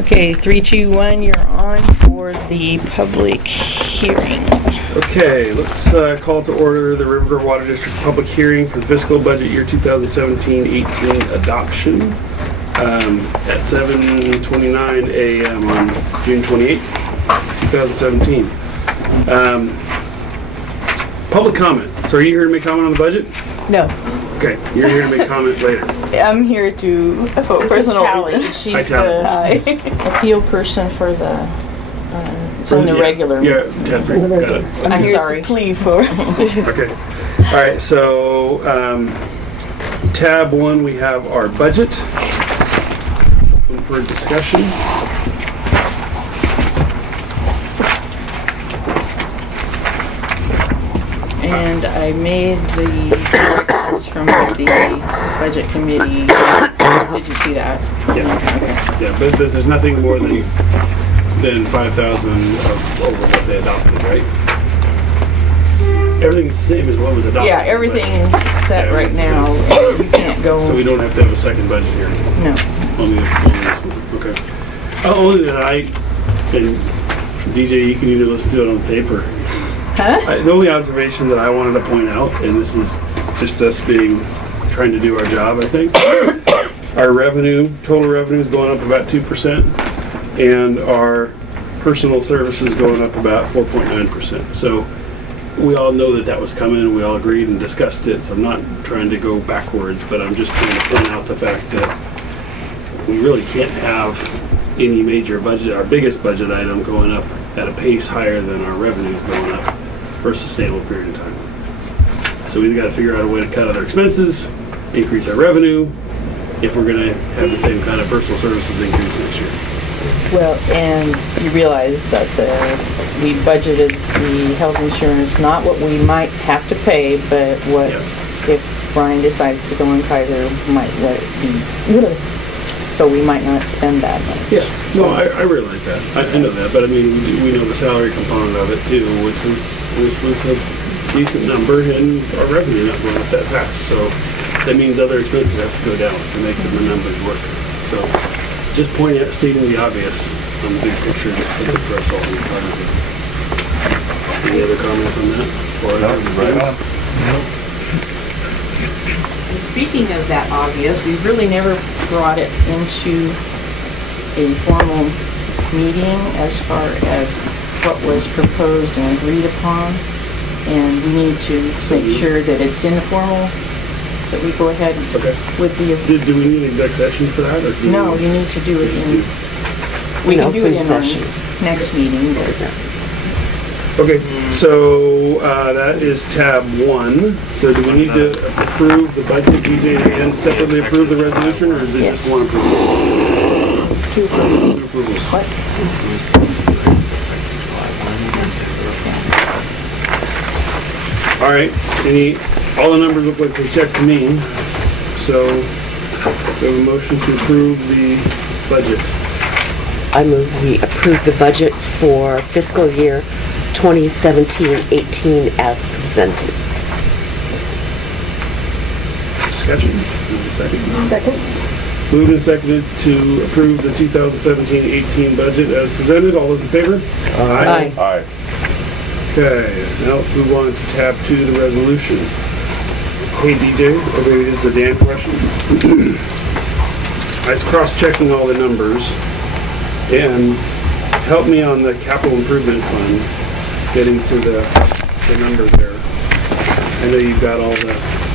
Okay, 3, 2, 1, you're on for the public hearing. Okay, let's call to order the Rivergrove Water District public hearing for the fiscal budget year 2017-18 adoption at 7:29 a.m. on June 28th, 2017. Public comment. So are you here to make comment on the budget? No, Okay, you're here to make comment later. I'm here to for personal reasons. She's Hi, Tally. the appeal person for the, it's in the Yeah, regular. Yeah, tab 3, got it. I'm here sorry. to plead for. Okay. All right, so tab 1, we have our budget. Open for discussion. And I made the corrections from the budget committee. Did you see that? Yeah. Okay. Yeah, but there's nothing more than 5,000 over what they adopted, right? Everything's the same as what was adopted. Yeah, everything's set Yeah, right everything's now. set. You can't go. So we don't have to have a second budget hearing. No. Only this one. Okay. Only that and DJ, you can either listen to it on tape or. Huh? The only observation that I wanted to point out, and this is just us trying to do our job, I think. Our total revenue is going up about 2%, and our personal services going up about 4.9%. So we all know that was coming, and we all agreed and discussed it, so I'm not trying to go backwards, but I'm just trying to point out the fact that we really can't have any major budget, our biggest budget item going up at a pace higher than our revenues going up for a sustainable period of time. So we've got to figure out a way to cut other expenses, increase our revenue, if we're going to have the same kind of personal services increase next year. Well, and you realize that we budgeted the health insurance, not what we might have to pay, but what if Brian decides to go on Kaiser, might let it be. So we might not spend that much. Yeah, no, I realize that. I know that, but I mean, we know the salary component of it too, which was a decent number, and our revenue not going up that fast. So that means other expenses have to go down to make the numbers work. So just stating the obvious on the big picture that's something for us all to be part of. Any other comments on that? Right on. And speaking of that obvious, we really never brought it into a formal meeting as far as what was proposed and agreed upon. And we need to make sure that it's in the formal, that we go ahead with the... Do we need an exec session for that? Or No, you need to do it in... We can do it in our next meeting. Okay, so that is tab 1. So do we need to approve the budget, DJ, and separately approve the resolution, or is it just one approval? Two approvals. Two approvals. What? All right, all the numbers look like they check to me. So we have a motion to approve the budget. I move we approve the budget for fiscal year 2017-18 as presented. Discussion. Second. Moved and seconded to approve the 2017-18 budget as presented. All those in favor? Aye. Aye. Okay, now let's move on to tab 2, the resolution. Hey DJ, or maybe this is a Dan question. I was cross-checking all the numbers, and help me on the capital improvement fund, getting to the number there. I know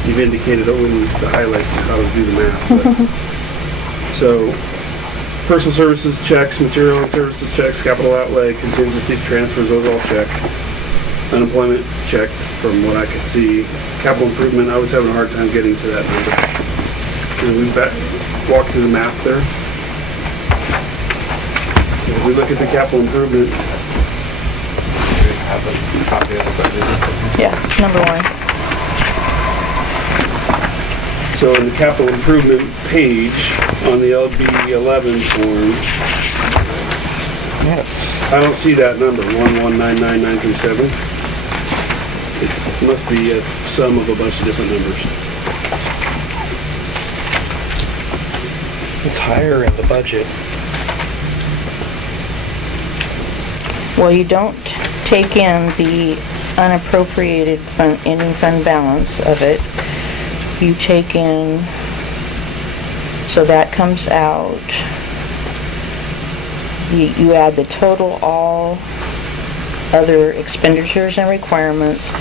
you've indicated over the highlights how to do the math. But so, personal services checks, material and services checks, capital outlay, contingencies, transfers, those all checked. Unemployment checked from what I could see. Capital improvement, I was having a hard time getting to that number. And we walked through the math there. If we look at the capital improvement. Have a copy of the budget. Yeah, number 1. So in the capital improvement page on the LB11 form, I don't see that number, 1199937. It must be a sum of a bunch of different numbers. It's higher in the budget. Well, you don't take in the unappropriated fund, ending fund balance of it. You take in, so that comes out. You add the total all other expenditures and requirements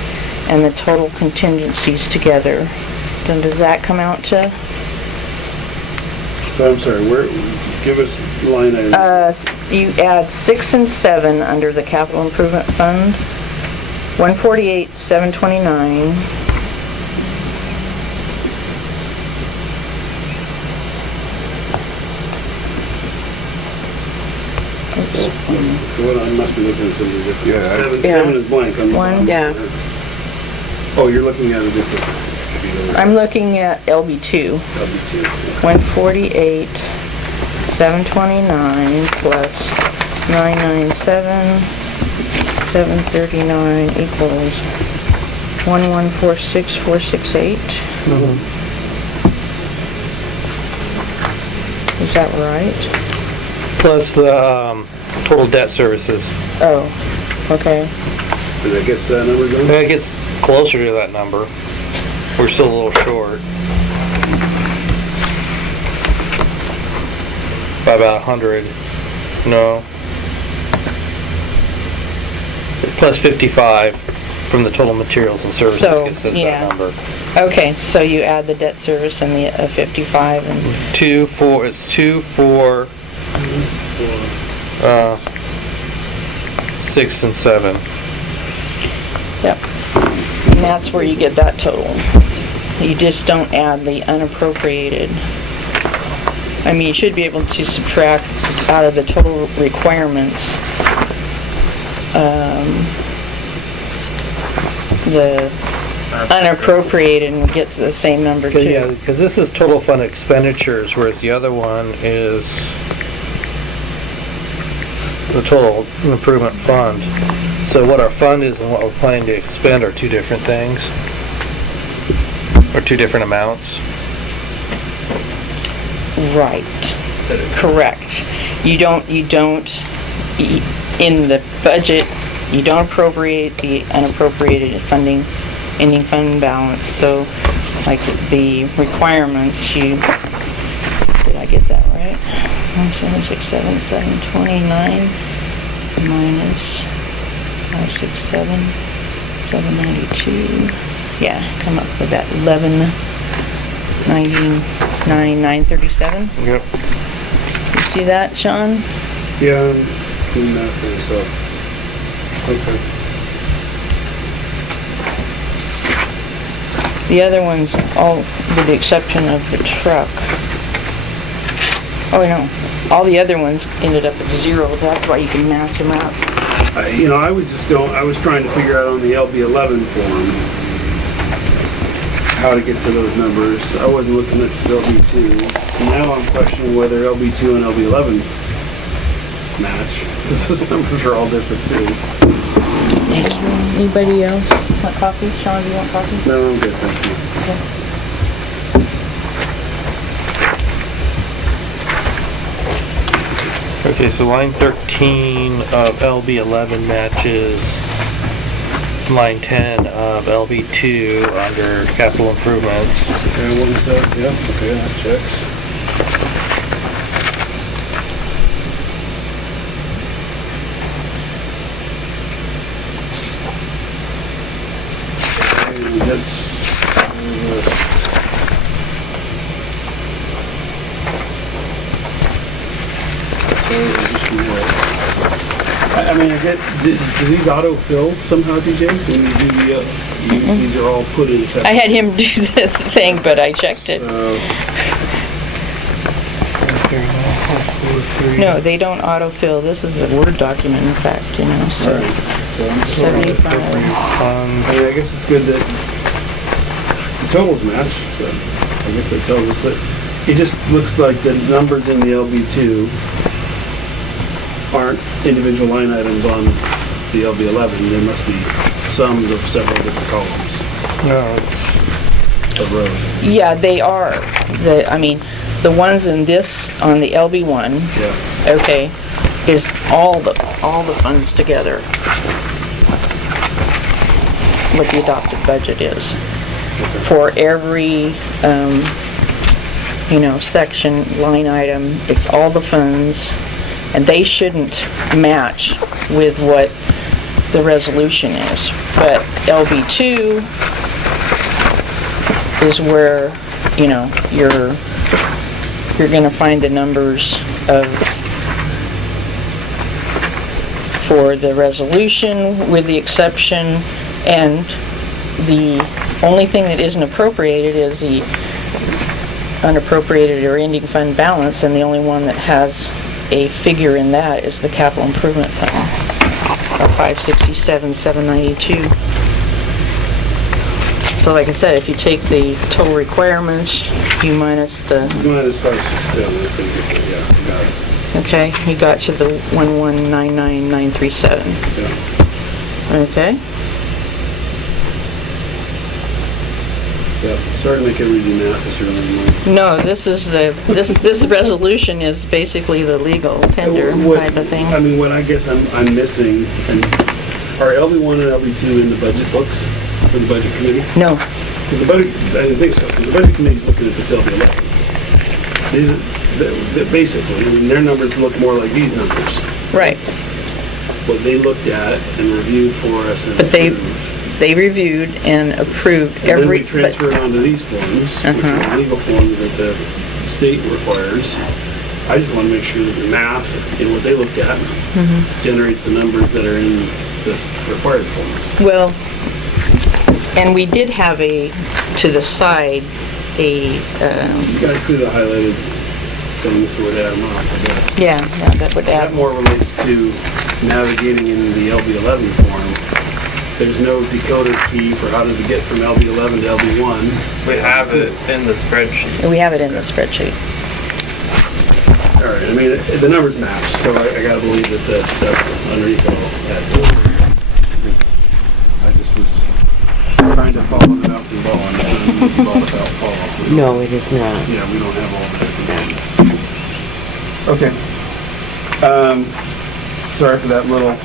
and the total contingencies together. Then does that come out to? So I'm sorry, give us the line item. You add 6 and 7 under the capital improvement fund. 148,729. Well, I must be looking at something different. Yeah, Seven is blank. One. Yeah. Oh, you're looking at a different sheet. I'm looking at LB2. LB2. 148,729 plus 997, 739 equals 1146468. Is that right? Plus the total debt services. Oh, okay. And that gets that number done? That gets closer to that number. We're still a little short. By about 100. No. Plus 55 from the total materials and services So, gets us yeah. that number. Okay, so you add the debt service and the 55 and... 2, 4, it's 2, 4, 6 and 7. Yep. And that's where you get that total. You just don't add the unappropriated. I mean, you should be able to subtract out of the total requirements the unappropriated and get to the same number too. Yeah, because this is total fund expenditures, whereas the other one is the total improvement fund. So what our fund is and what we're planning to expend are two different things, or two different amounts. Right. Correct. You don't, in the budget, you don't appropriate the unappropriated funding, ending fund balance. So, like the requirements, did I get that right? 1767729 minus 567 792. Yeah, come up with that 1199,937. Yep. You see that, Sean? Yeah, I'm doing that for myself. Okay. The other ones, all with the exception of the truck. Oh no, all the other ones ended up at 0. That's why you can match them up. I was trying to figure out on the LB11 form how to get to those numbers. I wasn't looking at this LB2. Now I'm questioning whether LB2 and LB11 match, because those numbers are all different too. Thank you. Anybody else want coffee? Sean, do you want coffee? No, I'm good, thank you. Okay, so line 13 of LB11 matches line 10 of LB2 under capital improvements. Okay, what is that? Yeah, okay, that checks. I mean, I get, do these auto-fill somehow, DJ? When you do these are all put in separate? I had him do the thing, but I checked it. No, they don't autofill. This is a Word document, in fact, so. Alright. So I'm just looking at 75. I mean, I guess it's good that the totals match, so I guess that tells us that it just looks like the numbers in the LB2 aren't individual line items on the LB11. There must be sums of several different columns No, of rows. Yeah, they are. The ones in this, on the LB1, Yeah. okay, is all the funds together. What the adopted budget is. For every, section, line item, it's all the funds, and they shouldn't match with what the resolution is. But LB2 is where, you're gonna find the numbers for the resolution, with the exception, and the only thing that isn't appropriated is the unappropriated or ending fund balance, and the only one that has a figure in that is the capital improvement fund, or 567,792. So like I said, if you take the total requirements, you minus the, Minus 567, that's gonna get, yeah, got it. okay, you got to the 1199937. Yeah. Okay? Yeah, sorry to make everybody do math this early in the morning. No, this this resolution is basically the legal tender type of thing. I mean, what I guess I'm missing, and are LB1 and LB2 in the budget books for the budget committee? No, Because the budget, I didn't think so, because the budget committee's looking at this LB11. These are, basically, I mean, their numbers look more like these numbers. right. What they looked at and reviewed for us and But approved. they reviewed and approved And then every, we transfer it onto these forms, which are legal forms that the state requires. I just want to make sure that the math and what they looked at generates the numbers that are in the required forms. well, and we did have to the side, You guys see the highlighted things, so we'd add them up, I guess. that would That add, more relates to navigating in the LB11 form. There's no decoder key for how does it get from LB11 to LB1. We have it in the spreadsheet. we have it in the spreadsheet. All right, I mean, the numbers match, so I gotta believe that the stuff underneath it all adds up. I just was trying to follow the bouncing ball, and it's not a ball without fall. No, it is not. Yeah, we don't have all the information. Okay. Sorry for that little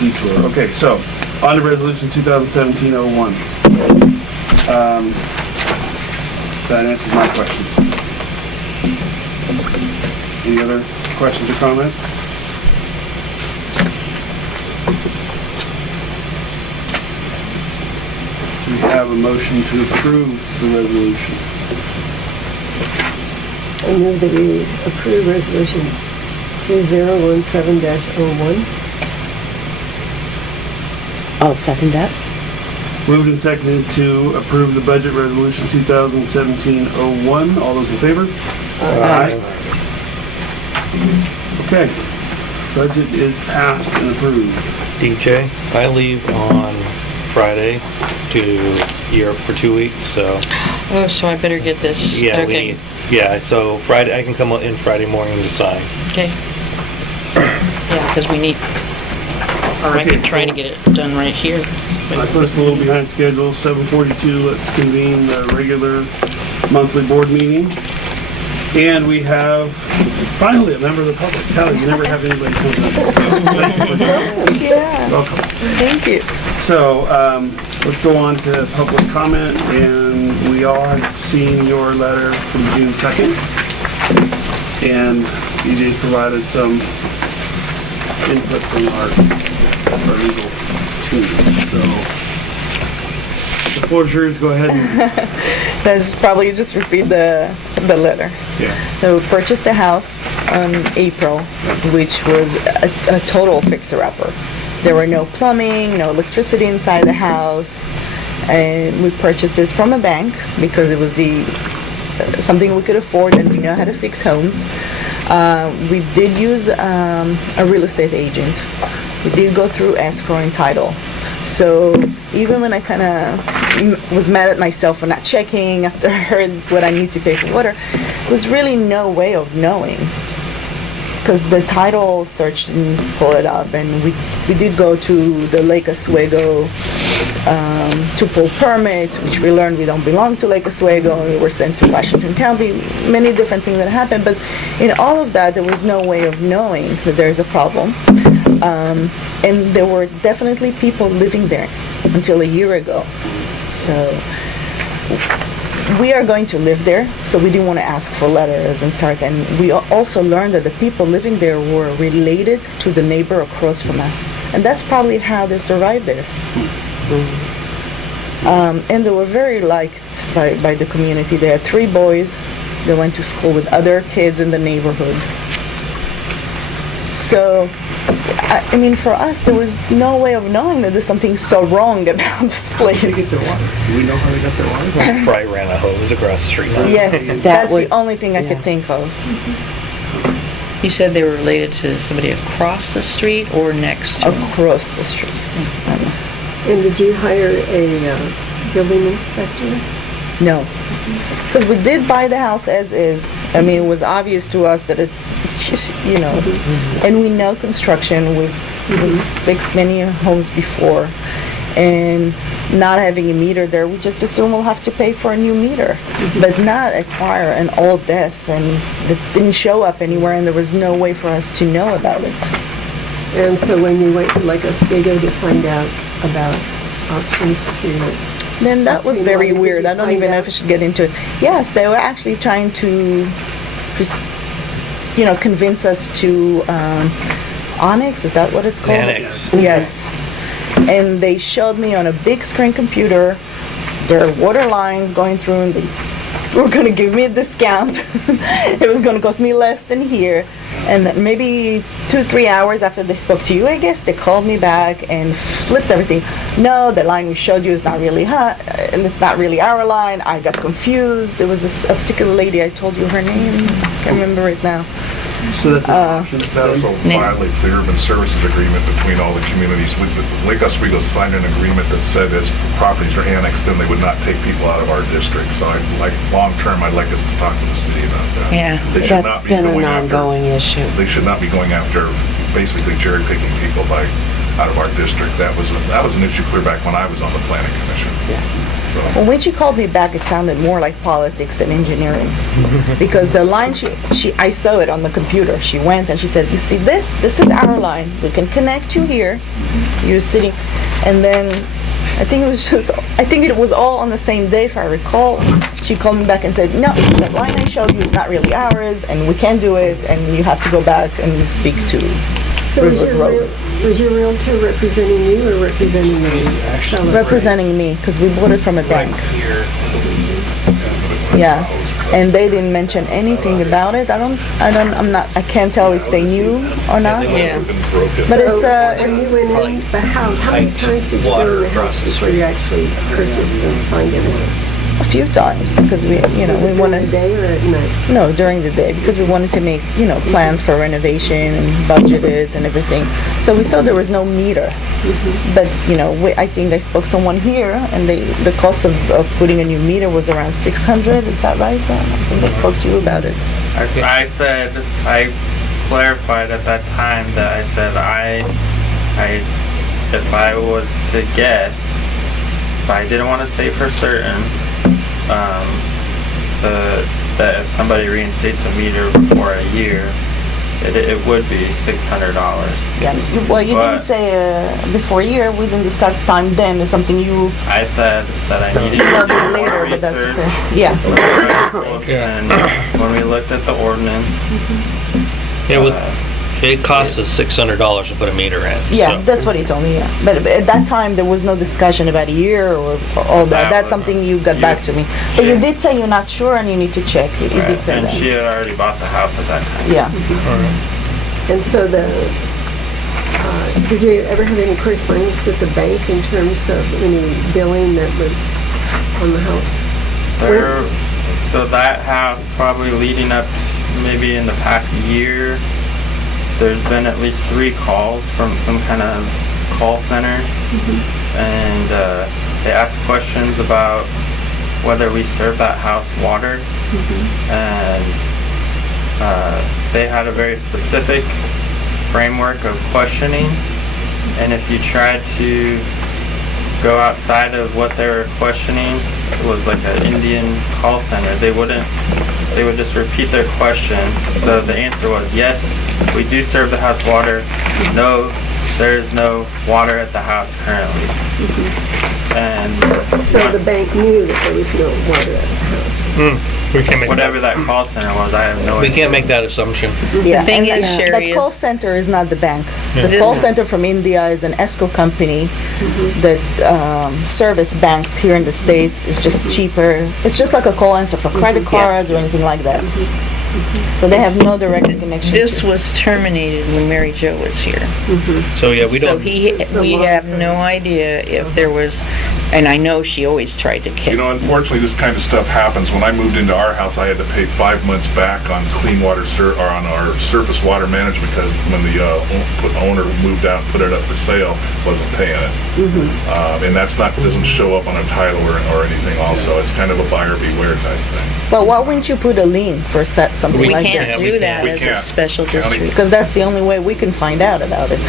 detour. Okay, so, on to resolution 2017-01. That answers my questions. Any other questions or comments? We have a motion to approve the resolution. I move that we approve resolution 2017-01. I'll second that. Moved and seconded to approve the budget resolution 2017-01. All those in favor? Aye. Okay. Budget is passed and approved. DJ, I leave on Friday to Europe for 2 weeks, so Oh, so I better get this, yeah, okay. so Friday, I can come in Friday morning to sign. Okay. Yeah, because we need, or I could try to get it done right here. I put us a little behind schedule, 7:42. Let's convene the regular monthly board meeting. And we have finally a member of the public. Kelly, you never have anybody come to this. So thank you for joining. Yeah, Welcome. thank you. So let's go on to public comment, and we all have seen your letter from June 2nd. And EJ's provided some input from our legal team. So the floor is yours. Go ahead and Let's probably just repeat the letter. yeah. So we purchased a house in April, which was a total fixer-upper. There were no plumbing, no electricity inside the house, and we purchased this from a bank because it was something we could afford and we know how to fix homes. We did use a real estate agent. We did go through escrow and title. So even when I kind of was mad at myself for not checking after I heard what I need to pay for water, there was really no way of knowing. Because the title search didn't pull it up, and we did go to the Lake Oswego to pull permits, which we learned we don't belong to Lake Oswego. We were sent to Washington County, many different things that happened. But in all of that, there was no way of knowing that there's a problem. And there were definitely people living there until a year ago. So we are going to live there, so we didn't want to ask for letters and start. And we also learned that the people living there were related to the neighbor across from us. And that's probably how they survived there. And they were very liked by the community. They had 3 boys. They went to school with other kids in the neighborhood. So, I mean, for us, there was no way of knowing that there's something so wrong about this place. They get their water. Do we know how they got their water? Right, ran a hose across the street. Yes, that's the only thing I could think of. You said they were related to somebody across the street or next to them? Across the street. And did you hire a building inspector? No. Because we did buy the house as is. I mean, it was obvious to us that it's just, you know, and we know construction. We've fixed many homes before. And not having a meter there, we just assume we'll have to pay for a new meter. But not acquire an old death and that didn't show up anywhere and there was no way for us to know about it. And so when you went to Lake Oswego to find out about options to... Then that was very weird. I don't even know if I should get into it. Yes, they were actually trying to, you know, convince us to Onyx. Is that what it's called? Annex. Yes. And they showed me on a big screen computer their water lines going through, and they were going to give me a discount. It was going to cost me less than here. And maybe 2-3 hours after they spoke to you, I guess, they called me back and flipped everything. No, the line we showed you is not really hot, and it's not really our line. I got confused. There was a particular lady, I told you her name. I can't remember it now. So that's an option. That also violates the urban services agreement between all the communities. Lake Oswego signed an agreement that said as properties are annexed in, they would not take people out of our district. So long term, I'd like us to talk to the city about that. Yeah. They should That's not be been an going after, ongoing issue. they should not be going after basically cherry picking people out of our district. That was an issue clear back when I was on the planning commission. So, Well, when she called me back, it sounded more like politics than engineering. Because the line, I saw it on the computer. She went and she said, you see this is our line. We can connect you here. You're sitting. And then I think it was all on the same day, if I recall. She called me back and said, no, that line I showed you is not really ours, and we can't do it, and you have to go back and speak to So Rivergrove. was your realtor representing you or representing the seller? Representing me, because we bought it from a bank. Yeah, and they didn't mention anything about it. I can't tell if they knew or not. Yeah. But it's When you went in the house, how many times did you go in the house before you actually purchased and signed it? a few times, because we Was it during wanted, the day or at night? no, during the day, because we wanted to make, plans for renovation and budget it and everything. So we saw there was no meter. But, I think I spoke to someone here, and the cost of putting a new meter was around 600, is that right, Sam? I think I spoke to you about it. I clarified at that time that I said if I was to guess, if I didn't want to say for certain, that if somebody reinstates a meter before a year, it would be $600. Yeah, well, you But- didn't say before a year, we didn't discuss time then, it's something you I said that I needed emailed me more later, but that's research. okay. Yeah. And when we looked at the ordinance, It costs us $600 to put a meter in. Yeah, so- that's what he told me, yeah. But at that time, there was no discussion about a year or all that. That That's was- something you got you- back to me. But you she- did say you're not sure and you need to check. You did right, say and that. she had already bought the house at that time. Yeah. And so did you ever have any correspondence with the bank in terms of any billing that was on the house? So that house, probably leading up maybe in the past year, there's been at least 3 calls from some kind of call center. And they asked questions about whether we serve that house water. And they had a very specific framework of questioning. And if you tried to go outside of what they were questioning. It was like an Indian call center. They would just repeat their question. So the answer was, yes, we do serve the house water. No, there is no water at the house currently. And So the bank knew that there was no water at the house. We can't make whatever that call center was, I have no We idea. can't make that assumption. Yeah, The thing and is, Sherry, the call is- center is not the bank. Yeah. The call center from India is an escrow company that service banks here in the States. Is just cheaper. It's just like a call answer for credit cards or anything like that. So they have no direct connection. This to- was terminated when Mary Jo was here. So yeah, we So don't. we have no idea if there was, and I know she always tried to You catch. know, unfortunately, this kind of stuff happens. When I moved into our house, I had to pay 5 months back on clean water or on our surface water management because when the owner moved out and put it up for sale, wasn't paying it. And that's not, doesn't show up on a title or anything also. It's kind of a buyer beware type thing. But why wouldn't you put a lien for something We like can't this? we do can't. that We as a can't. special County- district. Because that's the only way we can find out about it.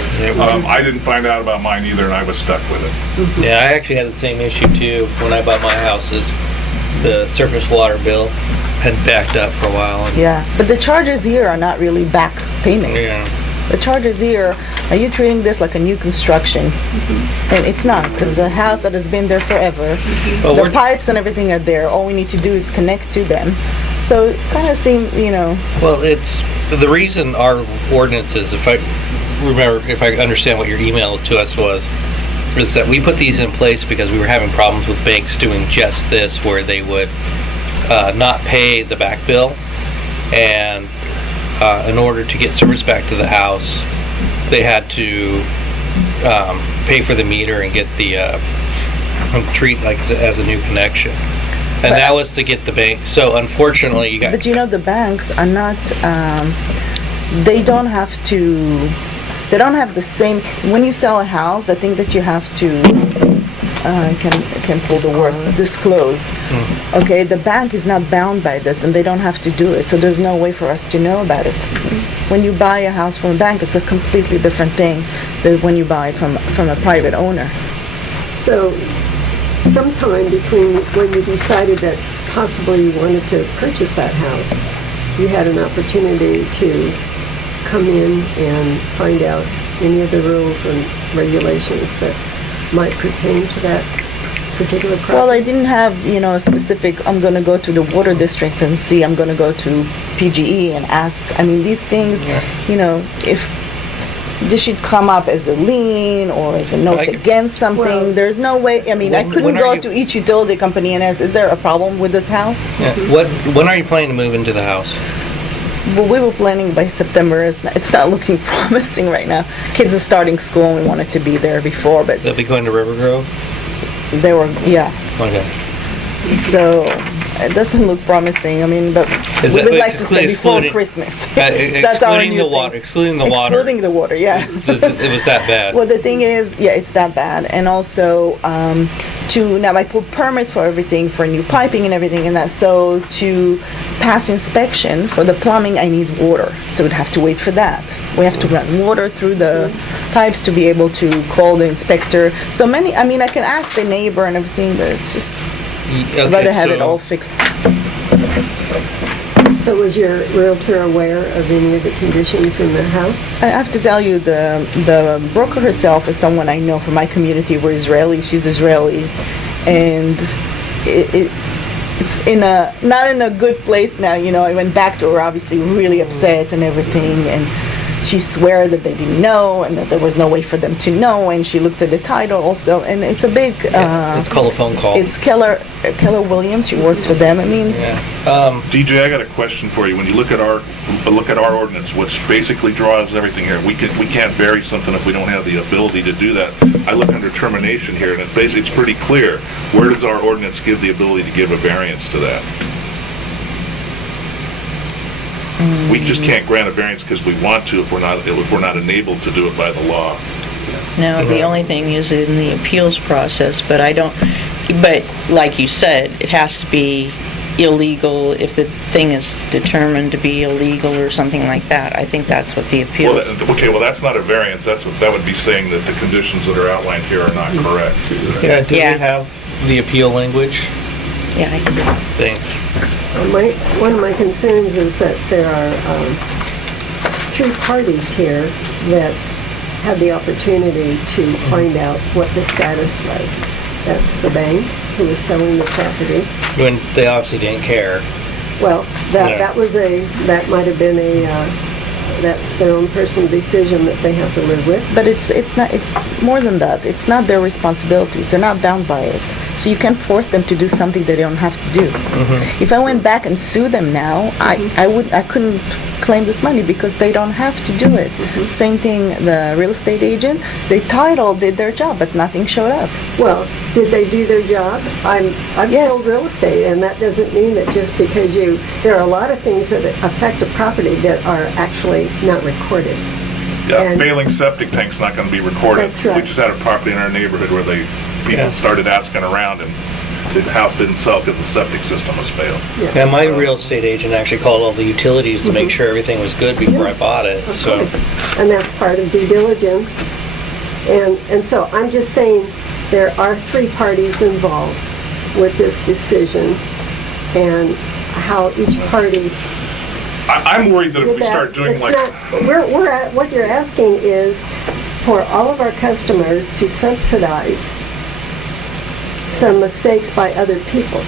I didn't find out about mine either, and I was stuck with it. Yeah, I actually had the same issue too when I bought my house. Is the surface water bill had backed up for a while. And, Yeah, but the charges here are not really back payment. yeah. The charges here, are you treating this like a new construction? And it's not. It's a house that has been there forever. Well, The we're- pipes and everything are there. All we need to do is connect to them. So it kind of seems, Well, it's the reason our ordinances, if I understand what your email to us was, is that we put these in place because we were having problems with banks doing just this, where they would not pay the back bill, and in order to get service back to the house, they had to pay for the meter and get the treat like as a new connection. And that was to get the bank. So unfortunately, you got. but the banks are not, they don't have the same, when you sell a house, I think that you have to, can pull the word, disclose. Okay, the bank is not bound by this and they don't have to do it, so there's no way for us to know about it. When you buy a house from a bank, it's a completely different thing than when you buy it from a private owner. So sometime between when you decided that possibly you wanted to purchase that house, you had an opportunity to come in and find out any of the rules and regulations that might pertain to that particular property? Well, I didn't have, a specific, I'm gonna go to the water district and see, I'm gonna go to PGE and ask. I mean, these things, if this should come up as a lien or as a note against something, Well, there's no way, I when couldn't are go you- to each utility company and ask, is there a problem with this house? Yeah. When are you planning to move into the house? Well, we were planning by September. It's not looking promising right now. Kids are starting school and we wanted to be there before, but They'll be going to Rivergrove? they were, yeah. Okay. So it doesn't look promising. I mean, but Is we that would like to stay before excluding- Christmas. Excluding new the thing. water, excluding the water. Excluding the water, yeah. It was that bad. Well, the thing is, yeah, it's that bad. And also, now I pulled permits for everything, for new piping and everything and that. So to pass inspection for the plumbing, I need water. So we'd have to wait for that. We have to run water through the pipes to be able to call the inspector. So I can ask the neighbor and everything, but it's just, I'd rather have it all fixed. So was your realtor aware of any of the conditions in the house? I have to tell you, the broker herself is someone I know from my community. We're Israeli. She's Israeli, and it's not in a good place now. I went back to her, obviously really upset and everything, and she swear that they didn't know and that there was no way for them to know. And she looked at the title also, and it's a big. Let's call a phone call. It's Keller Williams. She works for them. I mean. Yeah. DJ, I got a question for you. When you look at our ordinance, which basically draws everything here, we can't vary something if we don't have the ability to do that. I look under termination here, and it's pretty clear. Where does our ordinance give the ability to give a variance to that? We just can't grant a variance because we want to if we're not enabled to do it by the law. No, the only thing is in the appeals process, but like you said, it has to be illegal, if the thing is determined to be illegal or something like that. I think that's what the appeal is. Well, that's not a variance. That would be saying that the conditions that are outlined here are not correct. Yeah, do we Yeah. have the appeal language Yeah, I can- thing? One of my concerns is that there are 3 parties here that had the opportunity to find out what the status was. That's the bank who was selling the property. When they obviously didn't care. Well, Yeah. that might have been that's their own personal decision that they have to live with. But it's more than that. It's not their responsibility. They're not bound by it. So you can't force them to do something they don't have to do. If I went back and sued them now, I couldn't claim this money because they don't have to do it. Same thing, the real estate agent, the title did their job, but nothing showed up. Well, did they do their job? I've Yes. sold real estate, and that doesn't mean that just because there are a lot of things that affect the property that are actually not recorded. Yeah, And- failing septic tank's not gonna be recorded. That's right. We just had a property in our neighborhood where people started asking around, and the house didn't sell because the septic system was failed. Yeah, my real estate agent actually called all the utilities to make sure everything was good before I bought it, Of so. course. And that's part of due diligence. And so I'm just saying, there are 3 parties involved with this decision, and how each party I'm worried that if did we that. start doing It's like, not- what you're asking is for all of our customers to subsidize some mistakes by other people.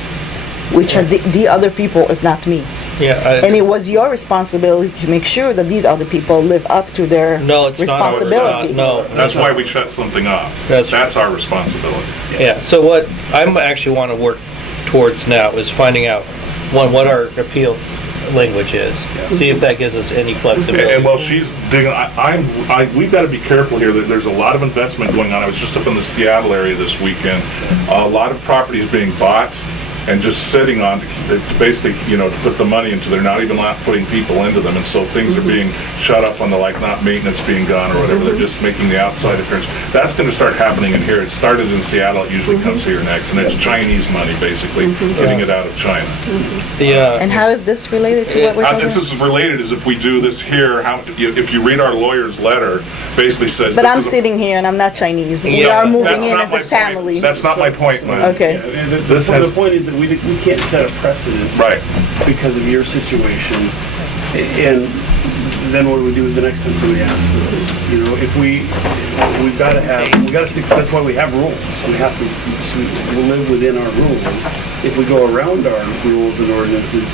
Which are the other people is not me. Yeah, And it was your responsibility to make sure that these other people live up to their no, it's not. responsibility. No, that's why we shut something off. That's our responsibility. Yeah, so what I'm actually want to work towards now is finding out, one, what our appeal language is. See if that gives us any flexibility. And while she's digging, we've got to be careful here that there's a lot of investment going on. I was just up in the Seattle area this weekend. A lot of properties being bought and just sitting on to basically, to put the money into. They're not even putting people into them, and so things are being shut up on the not maintenance being gone or whatever. They're just making the outside appearance. That's going to start happening in here. It started in Seattle. It usually comes here next, and it's Chinese money basically getting it out of China. And how is this related to what we're talking This about? is related as if we do this here. If you read our lawyer's letter, basically says. But this I'm is a- sitting here and I'm not Chinese. We Yeah, are moving That's in not as my a family. point. That's not my point, man. Okay. The point is that we can't set a precedent Right. because of your situation. And then what do we do the next time somebody asks for this? We've got to stick, that's why we have rules. We have to live within our rules. If we go around our rules and ordinances,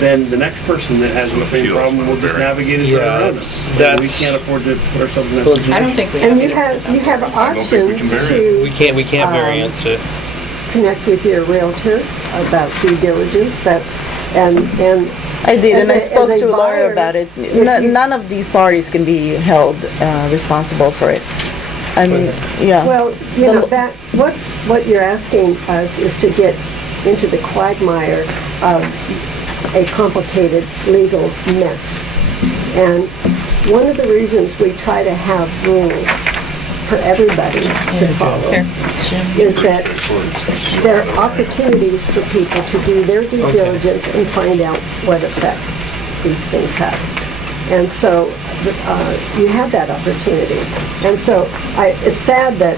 then the next person that has the same problem will just navigate it right around us. And we can't afford to put ourselves in that situation. I don't think we have And to. you have don't think we can options vary to We can't variance it. connect with your realtor about due diligence. And I did, as and I a- spoke as a to a lawyer buyer, about it. if you- None of these parties can be held responsible for it. I mean, yeah. Well, The- that what you're asking us is to get into the quagmire of a complicated legal mess. And one of the reasons we try to have rules for everybody to follow is that there are opportunities for people to do their due diligence and find out what effect these things have. And so you have that opportunity. And so it's sad that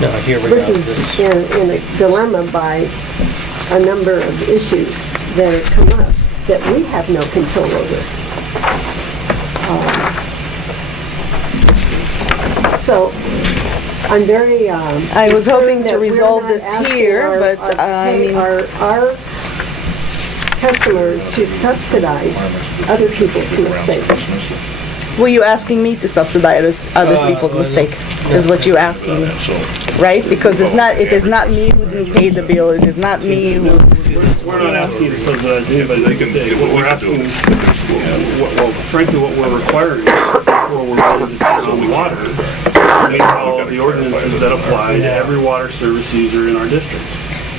No, here we go. this is in a dilemma by a number of issues that have come up that we have no control over. So I'm very I was hoping concerned to that we're resolve not this asking here, but, I mean- our customers to subsidize other people's mistakes. Were you asking me to subsidize other people's mistake? Is what you're asking me, right? Because it is not me who didn't pay the bill. It is not me who. We're not asking you to subsidize anybody's mistake. What we're asking, well, frankly, what we're requiring before we're going to turn on water, we follow the ordinances that apply to every water service user in our district.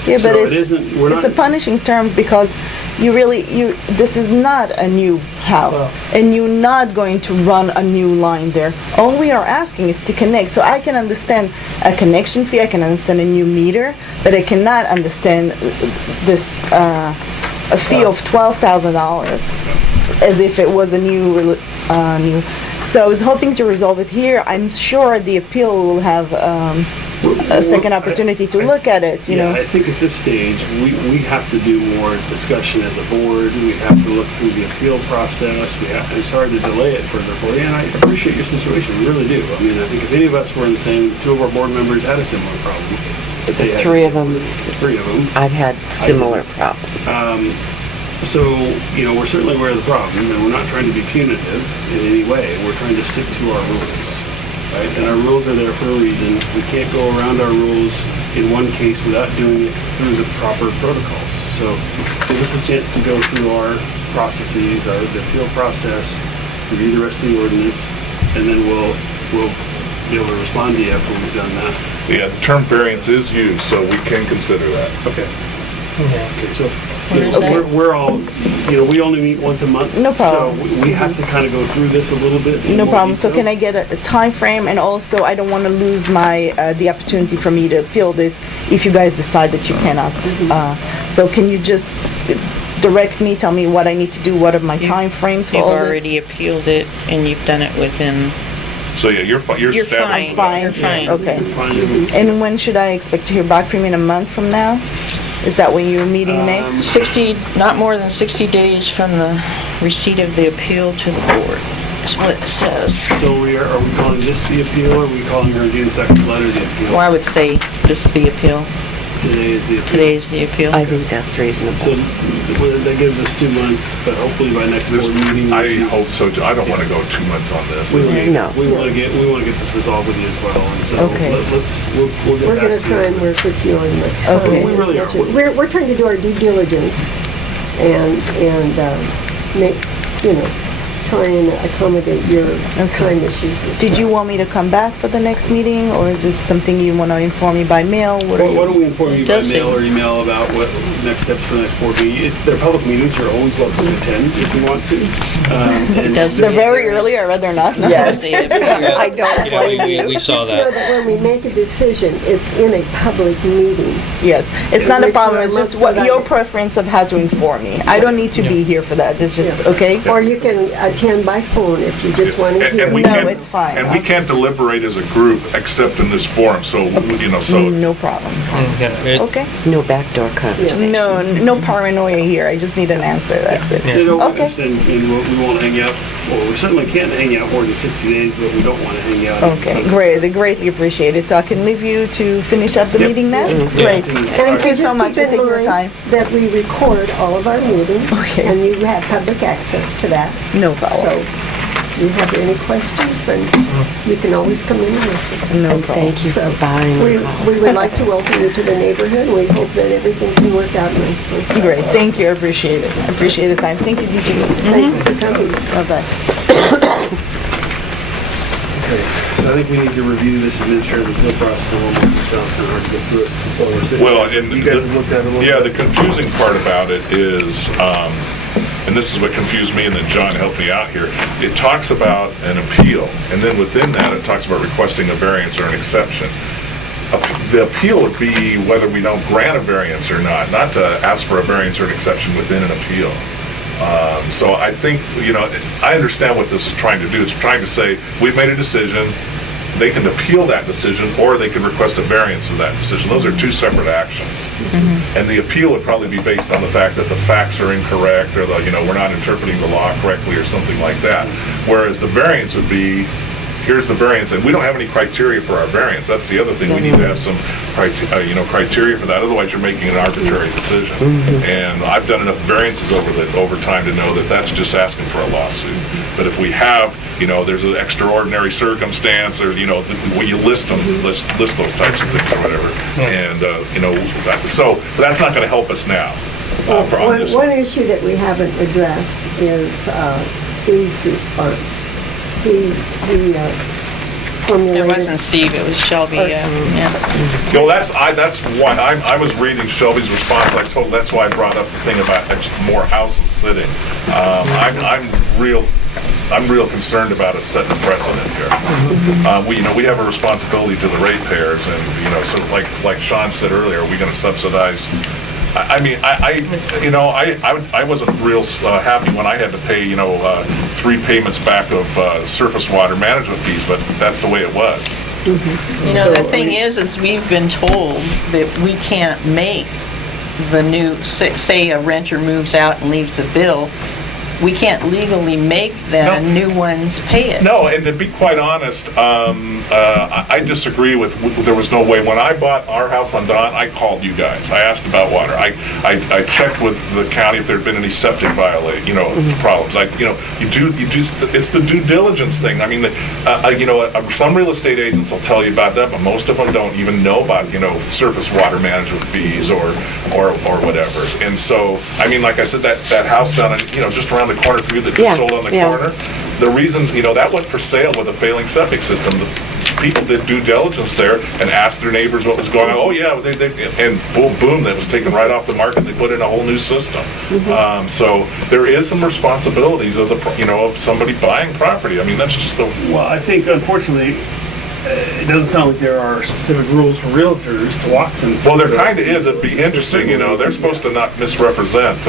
Yeah, but So it isn't, we're it's a not, punishing terms because this is not a new house and you're not going to run a new line there. All we are asking is to connect. So I can understand a connection fee, I can understand a new meter, but I cannot understand this a fee of $12,000, as if it was a new. So I was hoping to resolve it here. I'm sure the appeal will have a second opportunity to look at it, you know. I think at this stage, we have to do more discussion as a board. We have to look through the appeal process. I'm sorry to delay it further for you, and I appreciate your situation. We really do. I mean, I think if any of us were in the same, two of our board members had a similar problem. That they had, Three of them. I've had similar problems. So, you know, we're certainly aware of the problem, and we're not trying to be punitive in any way. We're trying to stick to our rules, right? And our rules are there for a reason. We can't go around our rules in one case without doing it through the proper protocols. So give us a chance to go through our processes, the appeal process, review the rest of the ordinance, and then we'll be able to respond to you after we've done that. Yeah, the term variance is used, so we can consider that. Okay. Okay, so we're all, you know, we only meet once a month. No problem. So we have to kind of go through this a little bit. No problem. So can I get a time frame? And also, I don't want to lose my the opportunity for me to appeal this if you guys decide that you cannot. So can you just direct me, tell me what I need to do, what are my time frames for You've all this? already appealed it, and you've done it within. So yeah, you're fine. You're established fine. with that. Fine. You're fine. Okay. And when should I expect to hear back from you? In a month from now? Is that when your meeting next? 60, not more than 60 days from the receipt of the appeal to the board. That's what it says. So are we calling this the appeal, or are we calling her June 2nd letter the appeal? Well, I would say this is the appeal. Today is the appeal. Today is the appeal. I think that's reasonable. So that gives us 2 months, but hopefully by next board meeting. I hope so too. I don't want to go 2 months on this. No. We want to get this resolved with you as well, and so Okay. we'll get We're back going to to try you. and work with you on the time. Okay. We really are. We're trying to do our due diligence and make, you know, try and accommodate your time issues as Did you well. want me to come back for the next meeting, or is it something you want to inform me by mail? What are Why you? don't we inform you by Does mail it- or email about what next steps for the next board meeting? If they're public meetings, you're always welcome to attend if you want to. And They're very early. I'd rather not. Yes. I don't blame you. We saw Just know that. that when we make a decision, it's in a public meeting. Yes, it's not a Which problem. are It's just most what your provided. preference of how to inform me. I don't need to be here for that. It's just okay. Or you can attend by phone if you just want to And hear. we No, can't- it's fine. And we can't deliberate as a group except in this forum, so, you know, so. No problem. Yeah, it- Okay. No backdoor conversation. No paranoia here. I just need an answer. That's it. You know, Okay. and we won't hang out, well, we certainly can't hang out more than 60 days, but we don't want to hang out. Okay, great. I greatly appreciate it. So I can leave you to finish up the Yep. meeting now? Yeah. Great. Thank you Just so much for keep in taking the mind time. that we record all of our meetings, Okay. and you have public access to that. No So, problem. if you have any questions, then you can always come in and listen. No And problem. thank you for So, buying We the house. we would like to welcome you to the neighborhood. We hope that everything can work out nicely. Great. Thank you. I appreciate it. I appreciate the time. Thank you, DG. Thank you for coming. Bye-bye. Okay, so I think we need to review this administrative appeal process a little more myself in order to get through it before we're sitting. Well, and You guys have looked at it a little bit? yeah, the confusing part about it is, and this is what confused me, and then John helped me out here. It talks about an appeal, and then within that, it talks about requesting a variance or an exception. The appeal would be whether we don't grant a variance or not to ask for a variance or an exception within an appeal. So I think, you know, I understand what this is trying to do. It's trying to say, we've made a decision, they can appeal that decision, or they can request a variance of that decision. Those are two separate actions. And the appeal would probably be based on the fact that the facts are incorrect, or the, you know, we're not interpreting the law correctly, or something like that. Whereas the variance would be, here's the variance, and we don't have any criteria for our variance. That's the other thing. We need to have some criteria for that. Otherwise, you're making an arbitrary decision. And I've done enough variances over time to know that that's just asking for a lawsuit. But if we have, you know, there's an extraordinary circumstance, or, you know, when you list them, list those types of things or whatever. And, you know, so that's not going to help us now. On this. One issue that we haven't addressed is Steve's response. He formulated. It wasn't Steve, it was Shelby, yeah. You know, that's why I was reading Shelby's response. That's why I brought up the thing about more houses sitting. I'm real concerned about us setting a precedent here. We have a responsibility to the ratepayers, and, you know, so like Sean said earlier, are we going to subsidize I mean, I wasn't real happy when I had to pay, 3 payments back of surface water management fees, but that's the way it was. You know, the thing is we've been told that we can't make the new, say a renter moves out and leaves a bill, we can't legally make them new ones pay it. No, and to be quite honest, I disagree with, there was no way. When I bought our house on Don, I called you guys. I asked about water. I checked with the county if there had been any septic problems. You do, it's the due diligence thing. I mean, some real estate agents will tell you about that, but most of them don't even know about, surface water management fees or whatever. And so, I mean, like I said, that house down in, just around the corner from you that just sold on the corner, the reason, that went for sale with a failing septic system. The people did due diligence there and asked their neighbors what was going on. Oh yeah, and boom, that was taken right off the market. They put in a whole new system. So there is some responsibilities of of somebody buying property. I mean, that's just the. Well, I think unfortunately, it doesn't sound like there are specific rules for realtors to walk them. Well, there kind of is. It'd be interesting. They're supposed to not misrepresent.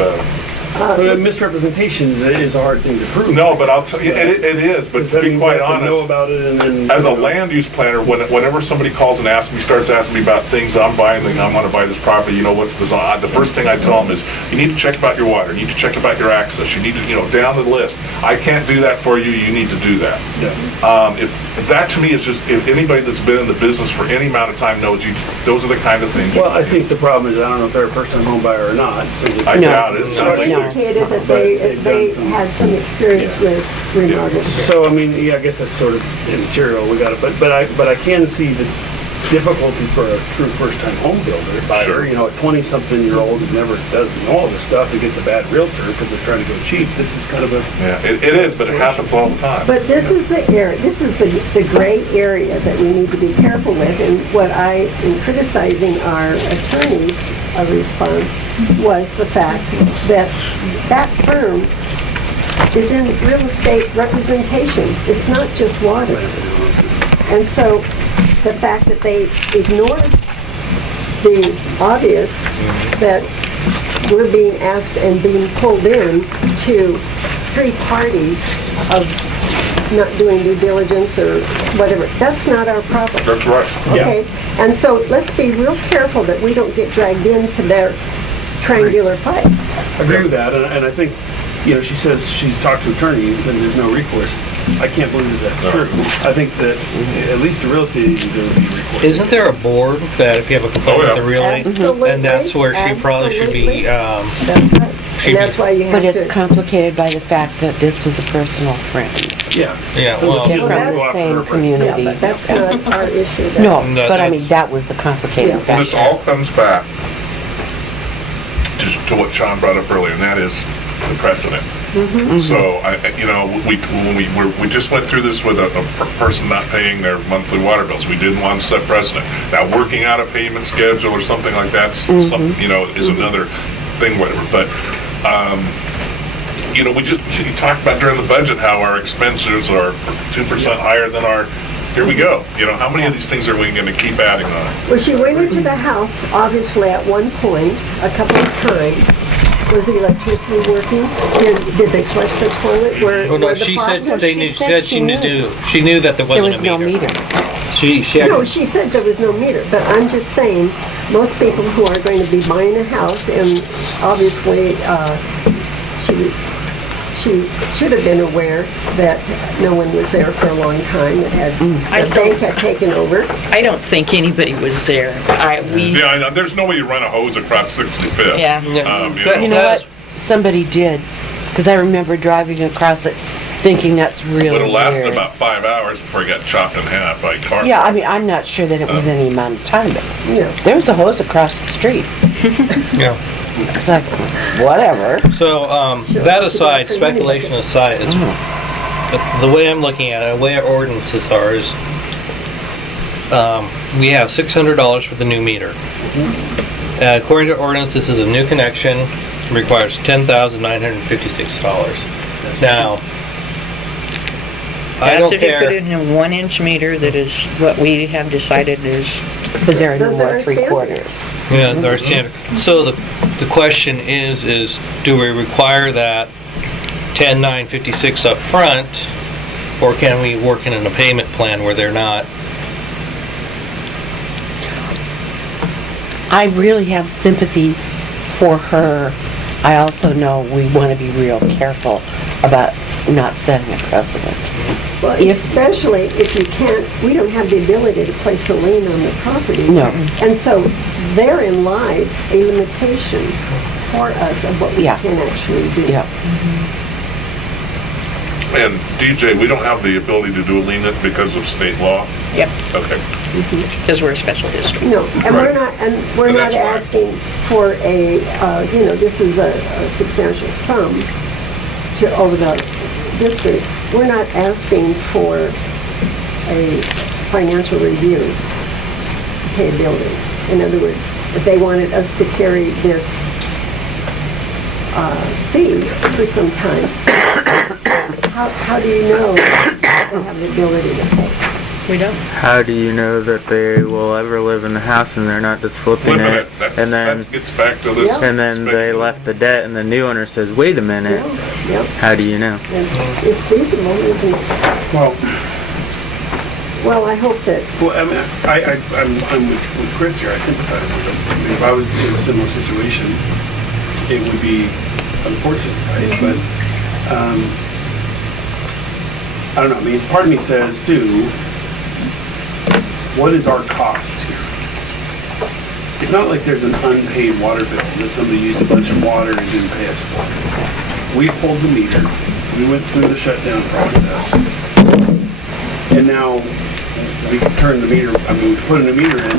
But misrepresentations is a hard thing to prove. No, but I'll tell you, it is. But to be quite honest, know about it and then, as a land use planner, whenever somebody calls and starts asking me about things I'm buying, I want to buy this property. What's the zone? The first thing I tell them is, you need to check about your water. You need to check about your access. You need to, down the list. I can't do that for you. You need to do that. Yeah. If that to me is just, if anybody that's been in the business for any amount of time knows those are the kind of things. Well, I think the problem is, I don't know if they're a first-time home buyer or not. I doubt it. Indicated that they had some experience with Rivergrove. So I mean, I guess that's sort of immaterial. We got it, but I can see the difficulty for a true first-time home builder buyer. Sure. A 20-something-year-old who never does all this stuff and gets a bad realtor because they're trying to go cheap. This is kind of a it is, but it happens all the time. But this is the area. This is the gray area that we need to be careful with. And what I, in criticizing our attorney's response, was the fact that that firm is in real estate representation. It's not just water. And so the fact that they ignored the obvious that we're being asked and being pulled in to 3 parties of not doing due diligence or whatever, that's not our problem. That's right. Okay? And so let's be real careful that we don't get dragged into their triangular fight. I agree with that, and I think, she says she's talked to attorneys and there's no recourse. I can't believe that's true. I think that at least the real estate agent there would be recourse. Isn't there a board that if you have a complaint with the realty, Absolutely. and that's where she probably should be, That's right. And that's why you have But to. it's complicated by the fact that this was a personal friend. Yeah. well, They're from that's- the same Yeah, community. but that's not our issue. That's- No, No, but I that's- mean, that was the complicating Yeah. Well, this factor. all comes back to what Sean brought up earlier, and that is the precedent. So, we just went through this with a person not paying their monthly water bills. We didn't want to set precedent. Now, working out a payment schedule or something like that, is another thing, whatever. But, you talked about during the budget how our expenses are 2% higher than our. Here we go. How many of these things are we going to keep adding on? Well, she went into the house, obviously, at one point, a couple of times. Was the electricity working? Did they flush the toilet? well, no, where the she faucet- said they knew. She said she knew. She knew that there There wasn't was a no meter. She No, actually, she said there was no meter, but I'm just saying, most people who are going to be buying a house, and obviously, she should have been aware that no one was there for a long time, that the bank had taken over. I don't think anybody was there. I know. There's no way you run a hose across 65th. Yeah. But You know what? Somebody did, because I remember driving across it thinking that's really But it lasted weird. about 5 hours before it got chopped in half by car. Yeah, I mean, I'm not sure that it was any amount of time, but Yeah. there was a hose across the street. yeah. It's like, whatever. So, that aside, speculation aside, is the way I'm looking at it, the way our ordinances are is, we have $600 for the new meter. According to ordinance, this is a new connection, requires $10,956. Now, I That's don't if you put care. it in a 1-inch meter, that is what we have decided is Because they're Those are more our 3/4. Yeah, our standard. So the question is do we require that 10,956 up front, or can we work in a payment plan where they're not? I really have sympathy for her. I also know we want to be real careful about not setting a precedent. Well, If- especially if you can't, we don't have the ability to place a lien on the property. No. And so therein lies a limitation for us of what we Yeah. can actually do. Yeah. And DJ, we don't have the ability to do a lien because of state law? Yep, Okay. because we're a special district. No, and we're Right. not, And not that's fine. asking for a, this is a substantial sum over the district. We're not asking for a financial review to pay a building. In other words, if they wanted us to carry this fee for some time, how do you know they have the ability to pay? We don't. How do you know that they will ever live in the house and they're not just Wait flipping a it? minute, And then, that gets back to this. Yeah. and then they left the debt and the new owner says, wait a minute, Yep, how do you know? it's feasible, isn't it? Well, Well, I hope that, well, I mean, I'm with Chris here. I sympathize with him. I mean, if I was in a similar situation, it would be unfortunate, right? But I don't know. I mean, part of me says too, what is our cost here? It's not like there's an unpaid water bill that somebody used a bunch of water and didn't pay us for. We pulled the meter. We went through the shutdown process. And now we turn the meter, I mean, we put in a meter in.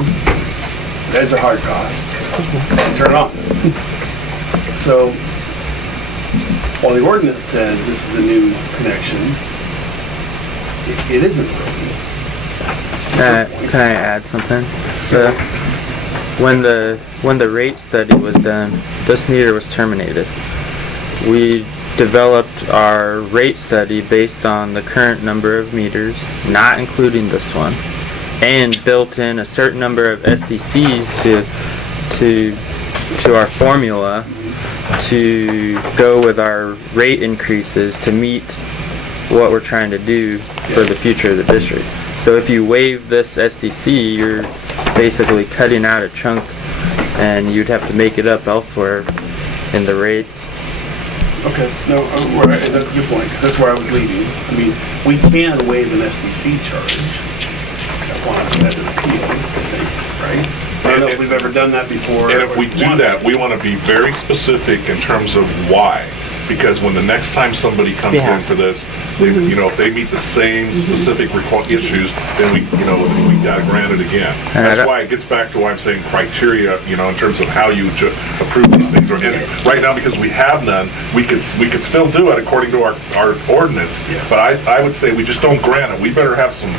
That's a hard cost. And turn it on. So, while the ordinance says this is a new connection, it isn't really. Can I add something? So, when the rate study was done, this meter was terminated. We developed our rate study based on the current number of meters, not including this one, and built in a certain number of SDCs to our formula to go with our rate increases to meet what we're trying to do for the future of the district. So if you waive this SDC, you're basically cutting out a chunk, and you'd have to make it up elsewhere in the rates. Okay, no, right, that's a good point, because that's where I was leading. I mean, we can waive an SDC charge as an appeal, I think, right? I don't know if we've ever done that before. And if we do that, we want to be very specific in terms of why. Because when the next time somebody comes in for this, they, if they meet the same specific issues, then we got to grant it again. That's why it gets back to why I'm saying criteria, in terms of how you approve these things. And right now, because we have none, we could still do it according to our ordinance. Yeah. But I would say we just don't grant it. We better have some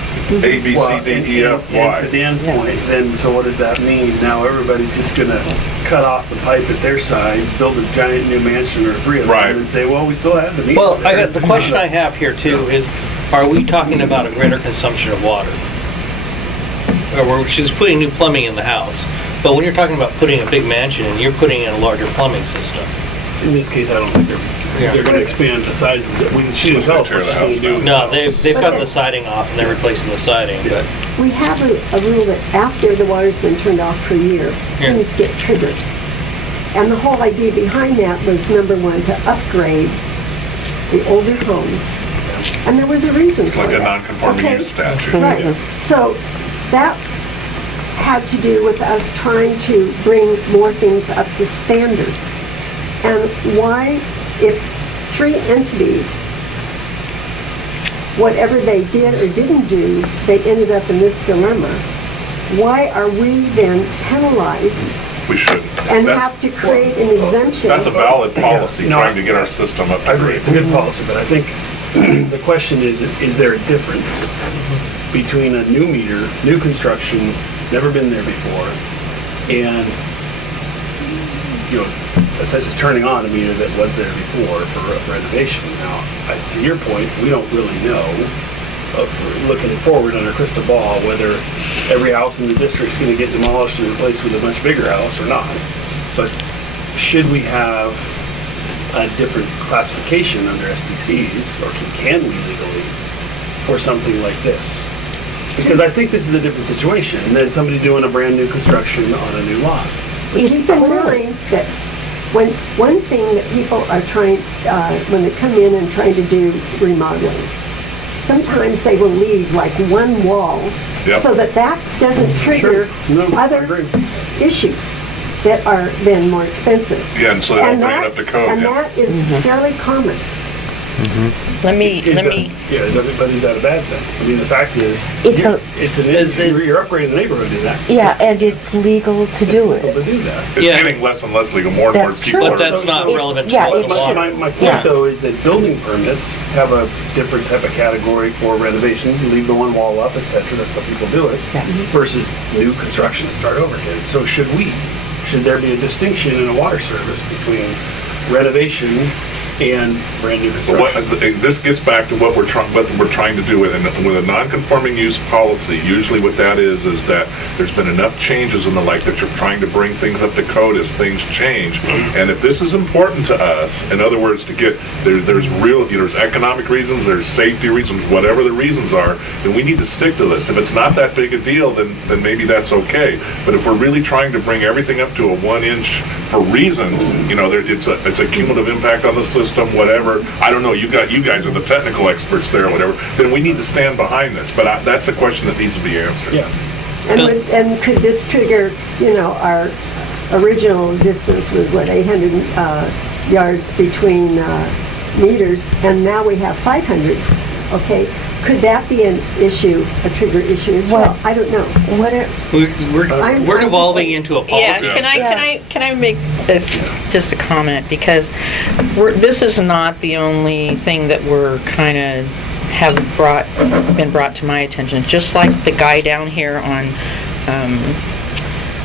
A, B, C, D, E, F, Y. And to Dan's point, then, so what does that mean? Now everybody's just going to cut off the pipe at their side, build a giant new mansion or three of them, and say, well, we still have the meter. Well, there. the question I have here too is, are we talking about a greater consumption of water? Or she's putting new plumbing in the house, but when you're talking about putting a big mansion in, you're putting in a larger plumbing system. In this case, I don't think they're going to expand the size of it. We can choose Let's not tear the house down. No, they've got the siding off and they're replacing the siding, but. we have a rule that after the water's been turned off for a year, things get triggered. And the whole idea behind that was, number one, to upgrade the older homes. And there was a reason It's for like that. a non-conforming use statute. Right. So that had to do with us trying to bring more things up to standard. And why, if three entities, whatever they did or didn't do, they ended up in this dilemma, why are we then penalized We shouldn't. and have to create an exemption? That's a valid policy, No, trying to get our system up to I agree, date. it's a good policy, but I think the question is there a difference between a new meter, new construction, never been there before, and, essentially turning on a meter that was there before for a renovation? Now, to your point, we don't really know of looking forward on our crystal ball, whether every house in the district's gonna get demolished and replaced with a much bigger house or not. But should we have a different classification under SDCs, or can we legally, for something like this? Because I think this is a different situation than somebody doing a brand new construction on a new lot. Keep in mind that one thing that people are trying, when they come in and trying to do remodeling, sometimes they will leave like one wall, Yep. so that doesn't trigger No, I other agree. issues that are then more expensive. Yeah, and so they don't bring it up to code, And yeah. that is fairly common. Let me, Yeah, is everybody's that a bad thing? I mean, the fact is, you're upgrading the neighborhood in that. Yeah, and it's legal to do It's legal it. to do that. It's Yeah. getting less and less legal, more and more That's people true. are. But that's not It- relevant to yeah, the it law. should. My point Yeah. though is that building permits have a different type of category for renovation. You leave the one wall up, et cetera, that's how people do it, versus new construction and start over again. So should there be a distinction in a water service between renovation and brand new But construction? this gets back to what we're trying to do with a non-conforming use policy. Usually what that is that there's been enough changes in the like that you're trying to bring things up to code as things change. And if this is important to us, in other words, to get there's real, there's economic reasons, there's safety reasons, whatever the reasons are, then we need to stick to this. If it's not that big a deal, then maybe that's okay. But if we're really trying to bring everything up to a 1 inch for reasons, it's a cumulative impact on the system, whatever. I don't know. You guys are the technical experts there, or whatever. Then we need to stand behind this. But that's a question that needs to be answered. Yeah. And could this trigger, our original distance was 800 yards between meters, and now we have 500, okay? Could that be an issue, a trigger issue as well? I don't know. We're devolving into a policy. Yeah, can I make just a comment, because this is not the only thing that we're kind of been brought to my attention. Just like the guy down here on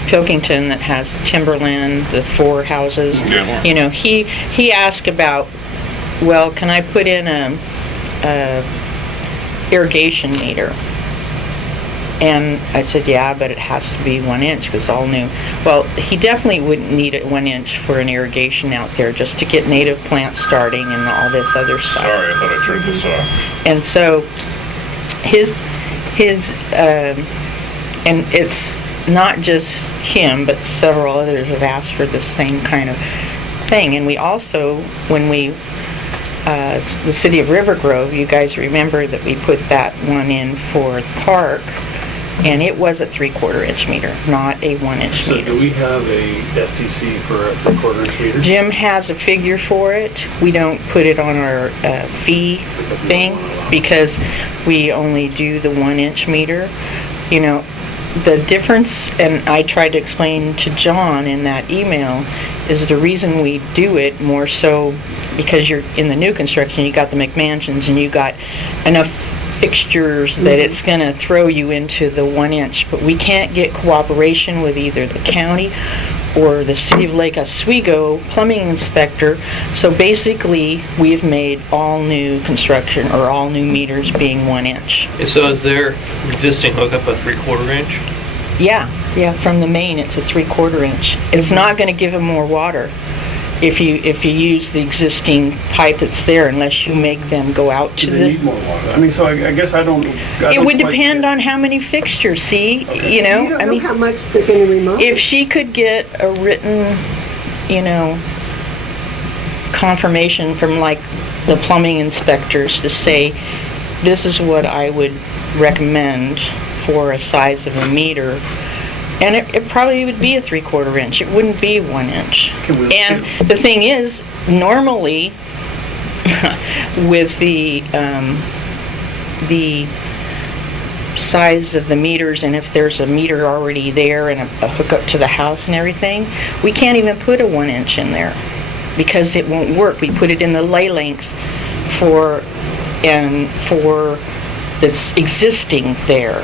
Pilkington that has Timberland, the 4 houses. Yeah. He asked about, well, can I put in a irrigation meter? And I said, yeah, but it has to be 1 inch because all new. Well, he definitely wouldn't need it 1 inch for an irrigation out there just to get native plants starting and all this other stuff. Sorry, I thought I turned this off. And so his and it's not just him, but several others have asked for the same kind of thing. And we also, when the city of Rivergrove, you guys remember that we put that one in for the park, and it was a 3/4 inch meter, not a 1 inch So meter. do we have a STC for a 3/4 inch meter? Jim has a figure for it. We don't put it on our fee thing because we only do the 1 inch meter. The difference, and I tried to explain to John in that email, is the reason we do it more so because you're in the new construction, you got the McMansions and you got enough fixtures that it's going to throw you into the 1 inch, but we can't get cooperation with either the county or the city of Lake Oswego plumbing inspector. So basically, we've made all new construction or all new meters being 1 inch. So is their existing hookup a 3/4 inch? Yeah, from the main, it's a 3/4 inch. It's not going to give them more water if you use the existing pipe that's there, unless you make them go out to Do they the. need more water? I mean, so I guess I don't. It would depend on how many fixtures. See, You don't know how much they're going to remodel. if she could get a written, confirmation from like the plumbing inspectors to say, this is what I would recommend for a size of a meter, and it probably would be a 3/4 inch. It wouldn't be 1 inch. And the thing is, normally, with the size of the meters, and if there's a meter already there and a hookup to the house and everything, we can't even put a 1 inch in there because it won't work. We put it in the lay length for that's existing there.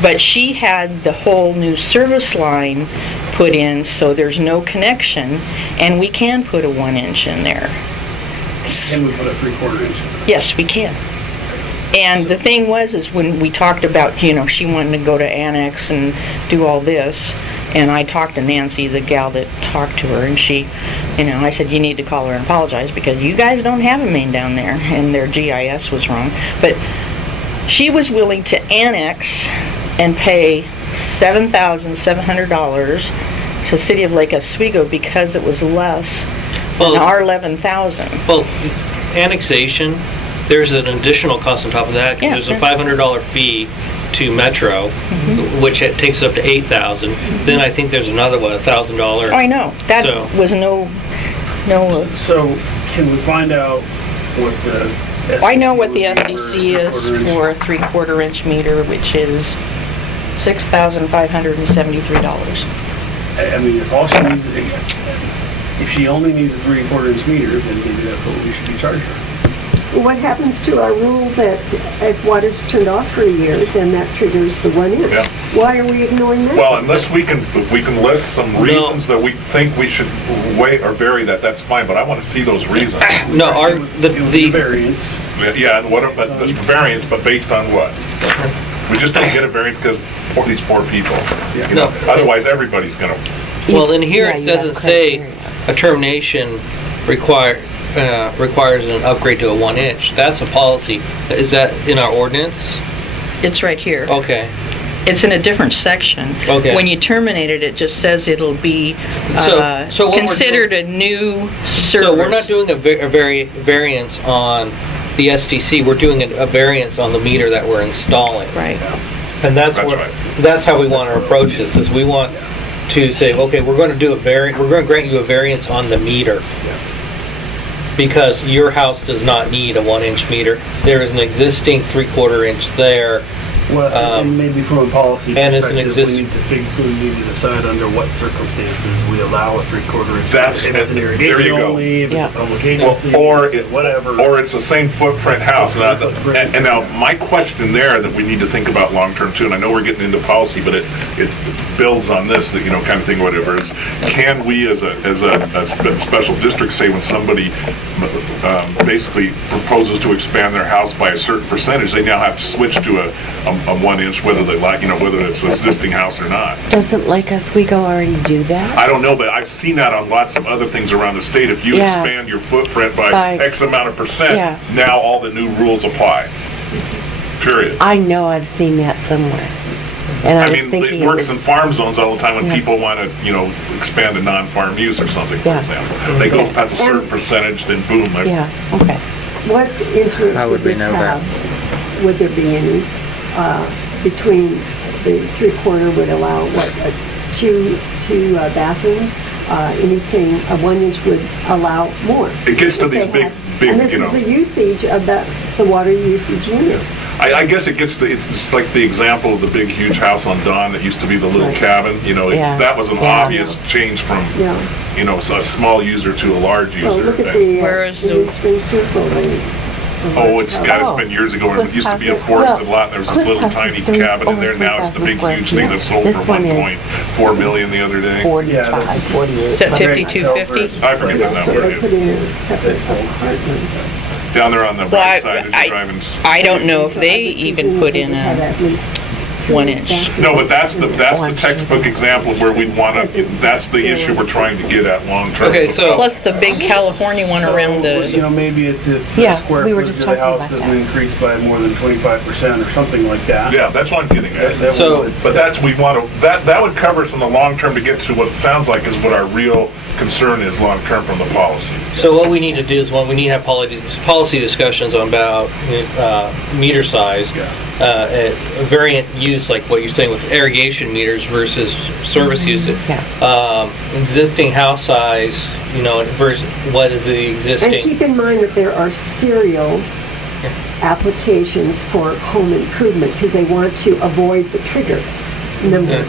But she had the whole new service line put in, so there's no connection, and we can put a 1 inch in there. Can we put a 3/4 inch in? Yes, we can. And the thing was, is when we talked about, you know, she wanted to go to annex and do all this, and I talked to Nancy, the gal that talked to her, and she, you know, I said, you need to call her and apologize because you guys don't have a main down there, and their GIS was wrong. But she was willing to annex and pay $7,700 to City of Lake Oswego because it was less than our $11,000. Well, annexation, there's an additional cost on top of that, because there's a $500 fee to Metro, which it takes up to $8,000. Then I think there's another one, $1,000. Oh, I know. That was no. So can we find out what the SDC I know what the would be FDC for is a 3/4 for a 3/4 inch meter, which is $6,573. I mean, if all she needs, if she only needs a 3/4 inch meter, then maybe that's what we should be charging her. What happens to our rule that if water's turned off for a year, then that triggers the 1 inch? Yeah. Why are we ignoring that? Well, unless we can list some reasons that we think we should wait or vary that, that's fine, but I want to see those reasons. No, The variance. Yeah, and what, but the variance, but based on what? We just don't get a variance because these poor people. You know, otherwise everybody's gonna. Well, in here it you have doesn't say criteria. a termination requires an upgrade to a 1 inch. That's a policy. Is that in our ordinance? It's right here. Okay. It's in a different section. Okay. When you terminate it, it just says it'll be So what we're considered a new service. So we're not doing a variance on the SDC. We're doing a variance on the meter that we're installing. Right. And that's right. That's how we want to approach this. Is we want to say, okay, we're going to do we're going to grant you a variance on the meter. Because your house does not need a 1 inch meter. There is an existing 3/4 inch there. Well, and maybe from a policy and it's an perspective, we need to decide under what circumstances we allow a 3/4 inch. If it's an there irrigation you go. only, if it's a public agency, Or if it's whatever. Or it's the same footprint house. And now, my question there that we need to think about long-term too, and I know we're getting into policy, but it builds on this, that, you know, kind of thing, whatever, is can we as a special district say when somebody basically proposes to expand their house by a certain percentage, they now have to switch to a 1 inch, whether they like, you know, whether it's an existing house or not. Doesn't Lake Oswego already do that? I don't know, but I've seen that on lots of other things around the state. If you expand your footprint by X amount of percent, now all the new rules apply. Period. I know I've seen that somewhere. And I was mean, thinking it works in farm zones all the time when people want to, you know, expand a non-farm use or something, for example. They go past a certain percentage, then boom. Yeah, okay. What influence How would would we this know have? Would there be any, between the 3/4 would allow, what, two bathrooms? Anything, a 1 inch would allow more. It gets to if these they big, had- And this you know. is the usage of the water usage units. I guess it gets to, it's like the example of the big, huge house on Don that used to be the little cabin, you know, that was an obvious change from, you know, a small user to a large user. Well, look at the Spring Circle. It's been years ago, when it used to be a forested lot, and there was this little tiny cabin in there, now it's the big, huge thing that sold for 1.4 million the other day. 45, 48. Is that 5250? I forget that So number. they put in a separate apartment. Down there on the right side as you're driving. I don't know if they even put in a 1 inch. No, but that's the textbook example of where we'd want to, that's the issue we're trying to get at long term. Okay, so- Plus the big California one around You the, know, maybe it's if the Yeah, square we were footage just of the talking house about doesn't that. increase by more than 25% or something like that. Yeah, that's what I'm getting at. That So- would- But that would cover us in the long term to get to what it sounds like is what our real concern is long term from the policy. So what we need to do is, we need to have policy discussions about meter size, variant use, like what you're saying with irrigation meters versus service use. Existing house size, you know, versus what is the And existing. keep in mind that there are serial applications for home improvement because they want to avoid the trigger number.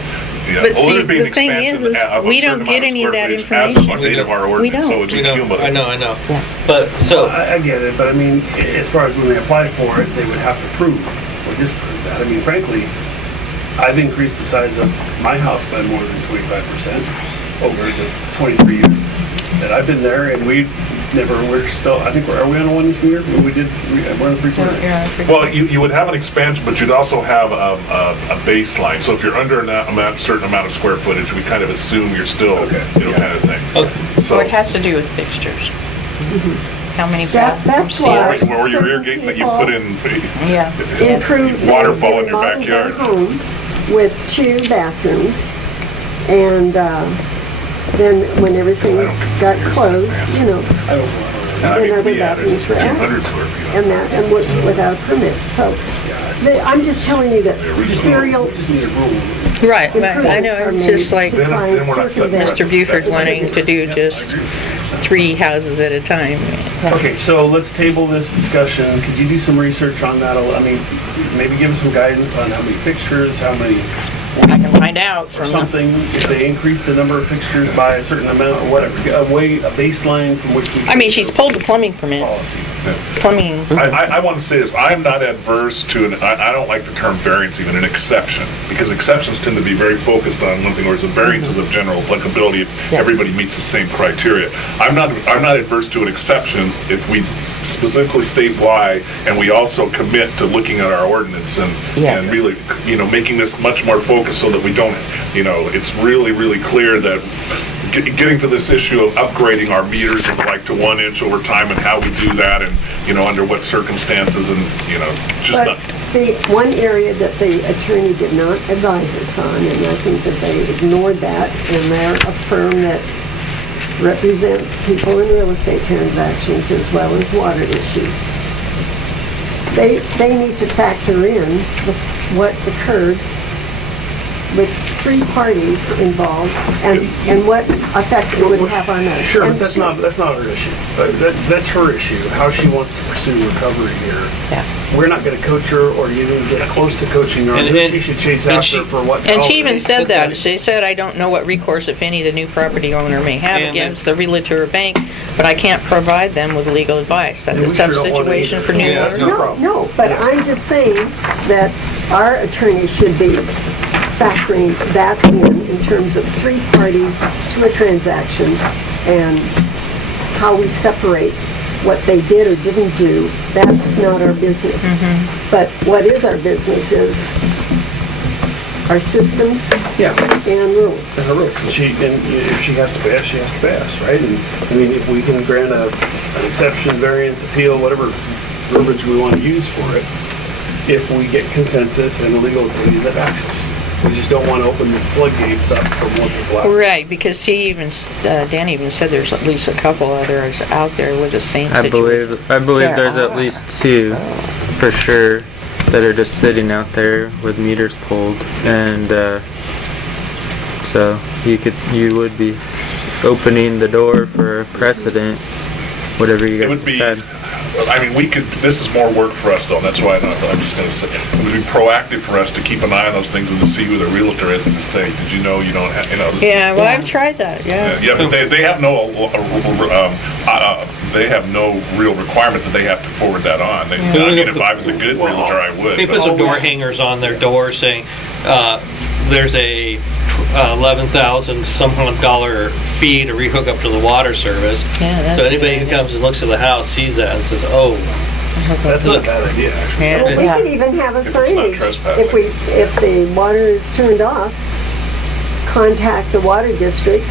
Yeah. But Well, see, there'd be an the thing expansion is of a we certain don't get amount any of square that footage as of information. the date of our ordinance, so it's don't. cumulative. I know. But I get it, but I mean, as far as when they apply for it, they would have to prove or disprove that. I mean, frankly, I've increased the size of my house by more than 25% over the 23 years that I've been there, and we we're still, I think, are we on a 1-inch meter? We're on a 3/4? Yeah. Well, you would have an expansion, but you'd also have a baseline. So if you're under a certain amount of square footage, we kind of assume you're still, kind of thing. Okay. So it has to do with fixtures. How many That's bathrooms do you why- have? Or your rear gate that you put in, Yeah. Improve. waterfall in they your remodeled their backyard. home with 2 bathrooms, and then when everything got closed, then other bathrooms for added. 200 square feet. And that, and without a permit, so, I'm just telling you that serial Right, I improvements know, are it's made just like to try and then we're not setting circumvent. Mr. Buford wanting to do just 3 houses at a time. Okay, so let's table this discussion. Could you do some research on that? I mean, maybe give us some guidance on how many fixtures, how many, I can find out or from something, if they increase the number of fixtures by a certain amount, or whatever, a baseline from which we. I mean, she's pulled the plumbing permit. Policy. Plumbing, I want to say this, I'm not adverse to, I don't like the term variance even, an exception, because exceptions tend to be very focused on one thing, whereas a variance is of general applicability if everybody meets the same criteria. I'm not adverse to an exception if we specifically state why, and we also commit to looking at our ordinance and really, making this much more focused so that we don't, it's really, really clear that getting to this issue of upgrading our meters and like to 1 inch over time and how we do that and, under what circumstances and, just But not. the one area that the attorney did not advise us on, and I think that they ignored that, and they're a firm that represents people in real estate transactions as well as water issues. They need to factor in what occurred with 3 parties involved and what effect it would have on us. Sure, And but that's not her issue. That's her issue, how she wants to pursue recovery here. Yeah. We're not gonna coach her or even get close to coaching her. She should chase after for what. and she even said that. She said, I don't know what recourse, if any, the new property owner may have And against the realtor or bank, but I can't provide them with legal advice. That's And a we tough sure don't want to situation either. for new Yeah, owners. that's no problem. No, but I'm just saying that our attorney should be factoring that in terms of 3 parties to a transaction and how we separate what they did or didn't do. That's not our business. But what is our business is our systems and rules. And her rules. If she has to pass, she has to pass, right? And I mean, if we can grant an exception, variance, appeal, whatever verbiage we want to use for it, if we get consensus and a legal opinion that backs us. We just don't want to open the floodgates up for more people asking. Right, because Dan even said there's at least a couple others out there with the same I situation. believe there's at least 2 for sure that are just sitting out there with meters pulled, and so you would be opening the door for a precedent, whatever you It guys would be, said. this is more work for us though, and that's why I'm just gonna say, it would be proactive for us to keep an eye on those things and to see who the realtor is and to say, did you know you don't have, this Yeah, well, I've tried that, yeah. Yeah, but they have no real requirement that they have to forward that on. If I was a good realtor, I would. They put but- some door hangers on their door saying, there's a $11,000 some $100 fee to rehook up to the water service. Yeah, that's So a anybody good who idea. comes and looks at the house sees that and says, oh, That's not a bad idea, actually. Yeah. Well, we could even have a If it's not signage. trespassing. If the water is turned off, contact the water district.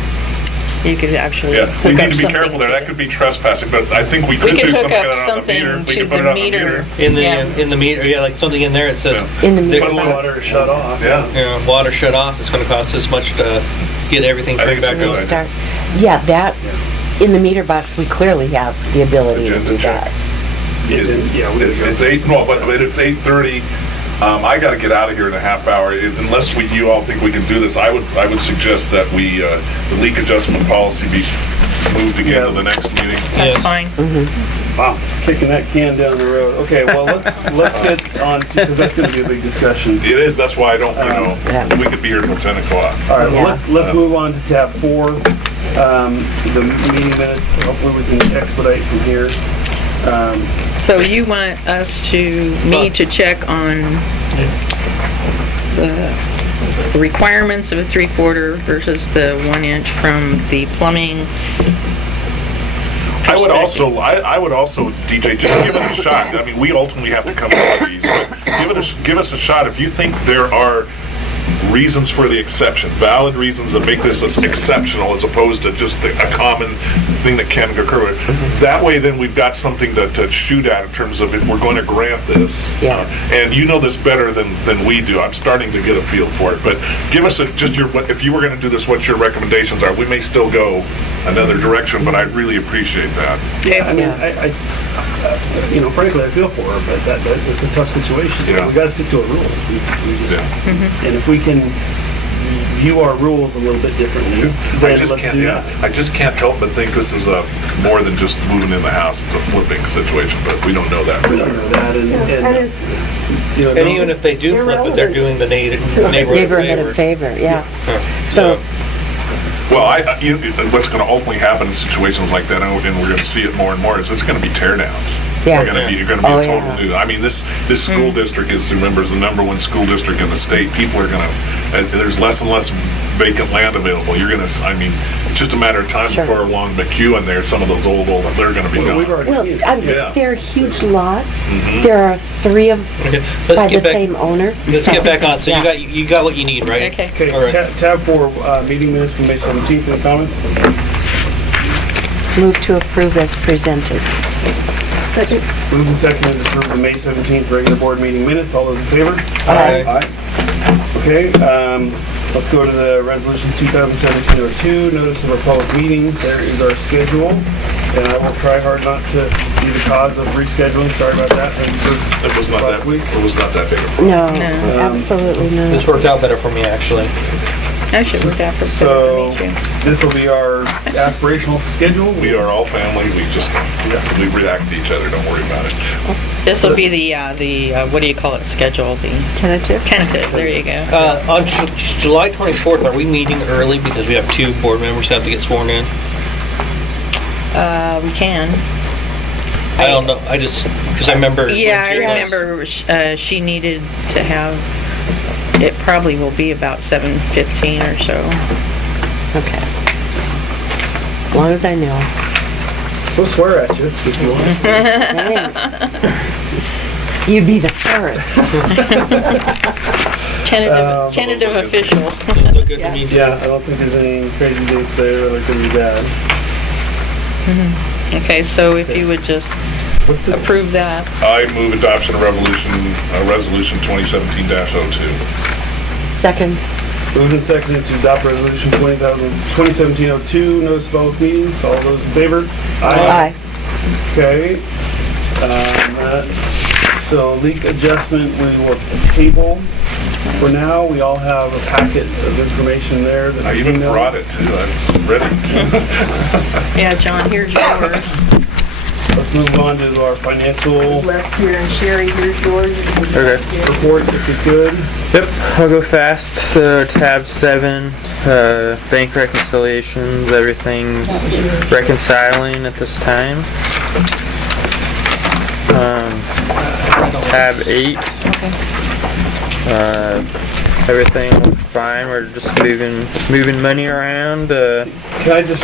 You could actually Yeah, we hook need up to be something. careful there. That could be trespassing, but I think we We could could do hook something up on the something meter. We to could put the it on the meter. meter. in the meter, yeah, like something in there it says, In the meter When the box. water is shut off. Yeah. water shut off, it's gonna cost this much to get everything I think turned it's a back good on. idea. Start. Yeah, that, in the meter box, we clearly have the ability to Agenda do check. that. It's 8:30. I gotta get out of here in a half hour. Unless you all think we can do this, I would suggest that the leak adjustment policy be moved again to the next meeting. That's Yes. fine. Wow, kicking that can down the road. Okay, well, let's get on to, because that's gonna be a big discussion. It is, that's why I don't, Yeah. we could be here till 10 o'clock. All right, well, Yeah. let's move on to tab 4, the meeting minutes. Hopefully we can expedite from here. So you want me to check on the requirements of a 3/4 versus the 1 inch from the plumbing I would also, DJ, just give it a shot. I mean, we ultimately have to come up with these, but give us a shot. If you think there are reasons for the exception, valid reasons that make this exceptional as opposed to just a common thing that can occur. That way, then we've got something to shoot at in terms of if we're going to grant this. Yeah. And you know this better than we do. I'm starting to get a feel for it. But give us if you were going to do this, what your recommendations are. We may still go another direction, but I'd really appreciate that. Yeah, I mean, I frankly, I feel for her, but it's a tough situation. Yeah. We got to stick to our rules. We just, Yeah. and if we can view our rules a little bit differently, then let's do that. I just can't help but think this is more than just moving in the house. It's a flipping situation, but we don't know that. We don't know that, and it's you know, And even if they do flip it, they're doing the Neighborhood a favor, yeah. So, Well, what's going to ultimately happen in situations like that, and we're going to see it more and more, is it's going to be tear downs. Yeah. You're going to be a total new. I mean, this school district is, remember, is the #1 school district in the state. People are going to, there's less and less vacant land available. You're going to, I mean, it's just a matter of time before along McHugh and there, some of those old, they're going to be gone. we've already well, seen it. there are huge lots. There are 3 of by the same owner. Let's get back on. So you got what you need, right? Okay. Okay, All right. tab 4, meeting minutes from May 17th. Any comments? Move to approve as presented. second. Moved and seconded to approve the May 17th regular board meeting minutes. All those in favor? Aye. Okay, let's go to the resolution 2017-02, notice of our public meetings. There is our schedule, and I will try hard not to be the cause of rescheduling. Sorry about that. It was not last that. week. It was not that big. A No, absolutely This not. worked out better for me, actually. Actually, worked out for So, me too. this will be our aspirational schedule. We are all family. We just we react to each other. Don't worry about it. This will be the what do you call it, schedule, the Tentative? tentative, there you go. On July 24th, are we meeting early because we have 2 board members who have to get sworn in? We can. I don't know. I just because I remember. Yeah, I when she was- remember she needed to have, it probably will be about 7:15 or so. Okay. As long as I know. We'll swear at you if you want. Thanks. You'd be the first. Tentative official. Those look good to me. Yeah, I don't think there's any crazy dates there that are going to be bad. Okay, so if you would just What's the approve that. I move adoption of resolution 2017-02. Second. moved and seconded to adopt resolution 2017-02, notice of public meetings? All those in favor? Aye. Okay. So leak adjustment, we will table for now. We all have a packet of information there. That I even emailed. brought it too. I was ready. Yeah, John, here's yours. Let's move on to our financial Left here, and Sherry, here's yours. Okay. report, if you could. Yep, I'll go fast. So tab 7, bank reconciliations, everything's reconciling at this time. Tab 8, everything looks fine. We're just moving money around. Can I just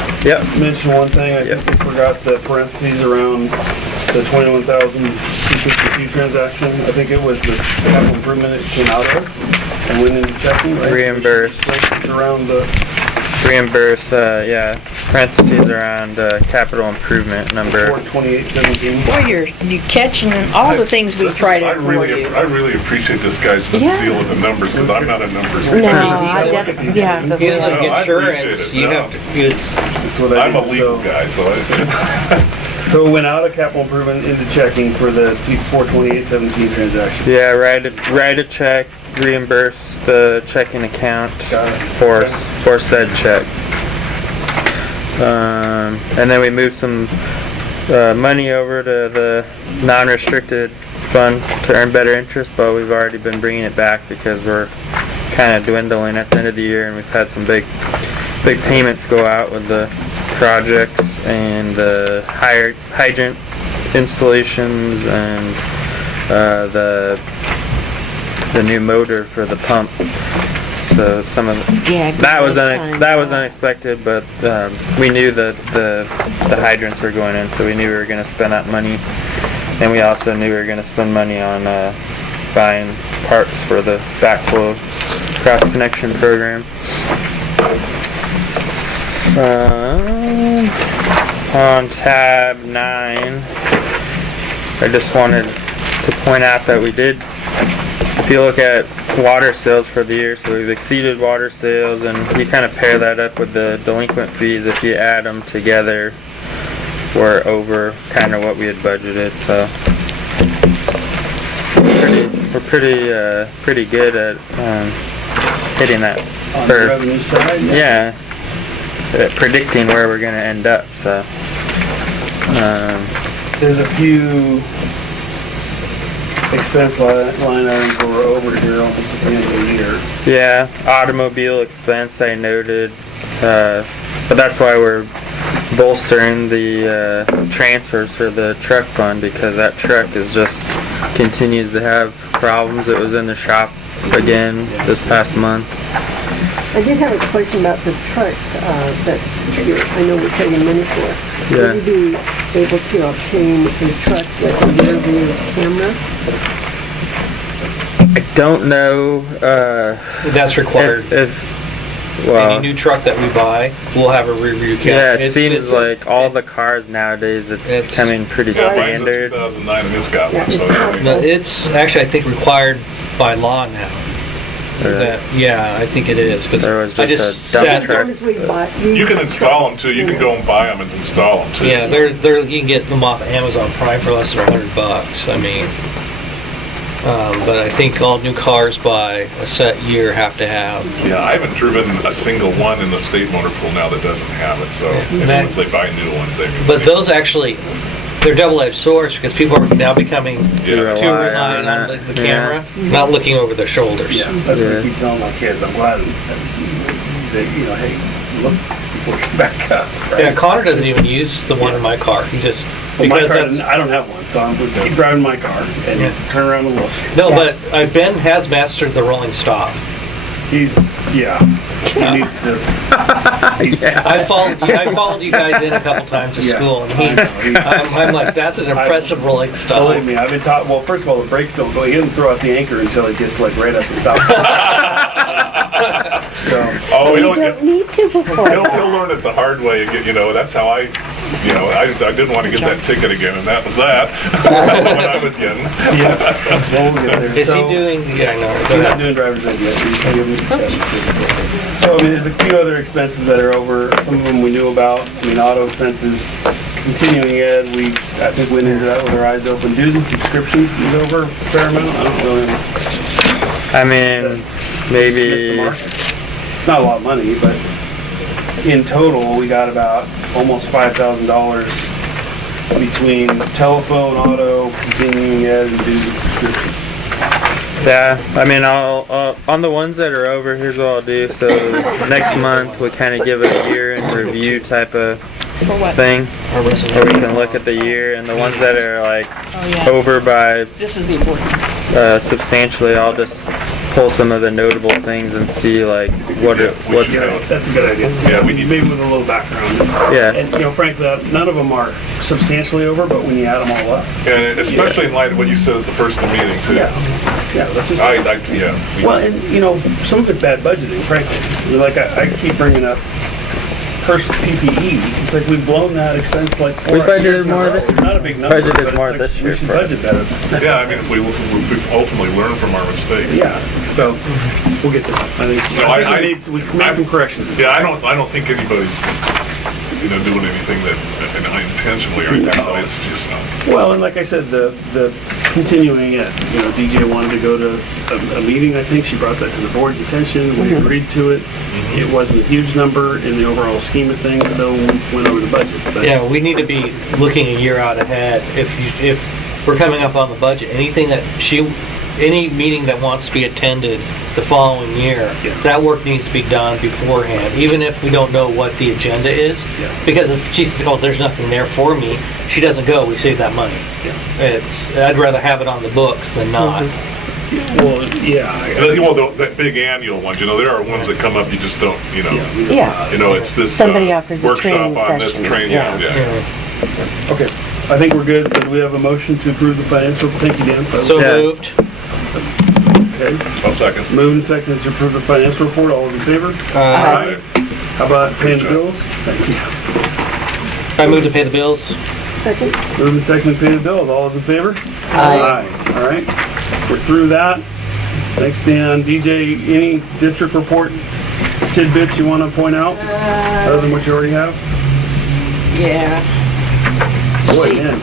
mention one thing? I think we forgot the parentheses around the 21,252 transaction. I think it was the capital improvement it came out of and went into checking. Right? Reimbursed. Around the Reimbursed, parentheses around capital improvement number. 42817. Boy, you're catching all the things we tried to for you. I really appreciate this guy's Yeah. deal with the numbers because I'm not a numbers No, guy. that's, yeah. If you No, like I appreciate insurance, it. you No. have to. It's, That's what I I'm a did. legal guy, so So it went out of capital improvement into checking for the 42817 transaction. Yeah, write a check, reimburse the checking account Got it. for said check. And then we moved some money over to the non-restricted fund to earn better interest, but we've already been bringing it back because we're kind of dwindling at the end of the year, and we've had some big payments go out with the projects and the hydrant installations and the new motor for the pump. So some of Yeah. that was signs that was out. unexpected, but we knew that the hydrants were going in, so we knew we were going to spend that money, and we also knew we were going to spend money on buying parts for the backflow cross connection program. On tab 9, I just wanted to point out that we did, if you look at water sales for the year, so we've exceeded water sales, and you kind of pair that up with the delinquent fees. If you add them together, we're over kind of what we had budgeted, so we're pretty good at hitting that. On the revenue side? Yeah, predicting where we're going to end up, so. There's a few expense line items where we're over here almost at the end of the year. Yeah, automobile expense I noted, but that's why we're bolstering the transfers for the truck fund, because that truck is just continues to have problems. It was in the shop again this past month. I did have a question about the truck that I know we're saving money for. Yeah. Will you be able to obtain a truck with a rear view camera? I don't know That's required. if Any well, new truck that we buy will have a rear view camera. yeah, it It's- seems it's- like all the cars nowadays it's It's- coming pretty Yeah, mine's a standard. 2009 and it's got one, so. No, it's actually, I think, required by law now. That, yeah, I think it is. 'Cause There was I just a just dump sat As truck. long as we buy. You can install them too, you can go and buy them and install them too. Yeah, you can get them off Amazon Prime for less than $100. I mean, but I think all new cars by a set year have to have. Yeah, I haven't driven a single one in the state motor pool now that doesn't have it, so And that- once they buy new ones, they. But those actually, they're double-edged swords because people are now becoming Yeah. too Rely reliant on on the that. camera, not looking over their shoulders. Yeah, that's what Yeah. I keep telling my kids. I'm glad that, hey, look before you back up. Right? Yeah, Connor doesn't even use the one in my car. He just, Well, my because car, that's, I don't have one, so I'm gonna keep driving my car and Yeah. turn around and look. no, but Ben has mastered the rolling stop. He needs to. I followed you guys in a couple times at Yeah. school, and I know, I'm like, that's an impressive rolling stop. Believe me, I've been taught. Well, first of all, the brakes don't go. He doesn't throw out the anchor until it gets like right at the stop. So, Oh, we You don't don't need to before. he'll learn it the hard way again, that's how I didn't want to get that ticket again, and that was that, when I was getting. yeah, well, we'll get there. Is So, he doing? Yeah, I know. Go He's not ahead. doing driver's ed yet. So, I mean, there's a few other expenses that are over. Some of them we knew about. I mean, auto expenses, continuing ed, I think went into that with our eyes open. Dues and subscriptions is over a fair amount. I don't really I mean, miss the maybe mark. It's not a lot of money, but in total, we got about almost $5,000 between telephone, auto, continuing ed, and dues and subscriptions. yeah. I mean, I'll on the ones that are over. Here's what I'll do. So next month we kind of give a year in review type of thing, where we can look at the year, and the ones that are like over by This is the important. substantially, I'll just pull some of the notable things and see like what's That's a good idea. Yeah, we need- maybe with a little background. yeah. And, frankly, none of them are substantially over, but when you add them all up. And especially in light of what you said at the first of the meeting too. Yeah, that's just. Well, and, some of it's bad budgeting, frankly. Like, I keep bringing up PPE. It's like we've blown that expense like 4 We budgeted years in a more row. this- It's not a big number. budgeted but it's more like this year We should for it. budget better. yeah, I mean, if we ultimately learn from our mistakes. Yeah, so we'll get there. I think we made some corrections. Yeah, I don't think anybody's, doing anything that intentionally or intentionally. It's just not. Well, and like I said, the continuing it, DJ wanted to go to a meeting, I think. She brought that to the board's attention. We agreed to it. It wasn't a huge number in the overall scheme of things, so we went over the budget. But Yeah, we need to be looking a year out ahead. If we're coming up on the budget, any meeting that wants to be attended the following year, Yeah. that work needs to be done beforehand, even if we don't know what the agenda is. Yeah. Because if she says, oh, there's nothing there for me, she doesn't go, we save that money. Yeah. I'd rather have it on the books than not. Well, yeah. Well, that big annual ones, there are ones that come up, you just don't, Yeah. it's this. Somebody offers a workshop training on this session, training, yeah. yeah. Okay, I think we're good. So do we have a motion to approve the financial? Thank you, Dan. So Yeah. moved. Okay. I'll second. Moving second to approve the financial report. All those in favor? Aye. How about paying the bills? Thank you. I move to pay the bills. Second? Moving second to pay the bills. All those in favor? Aye. All right. We're through that. Thanks, Dan. DJ, any district report tidbits you want to point out other than what you already have? Yeah. Boy, See. man.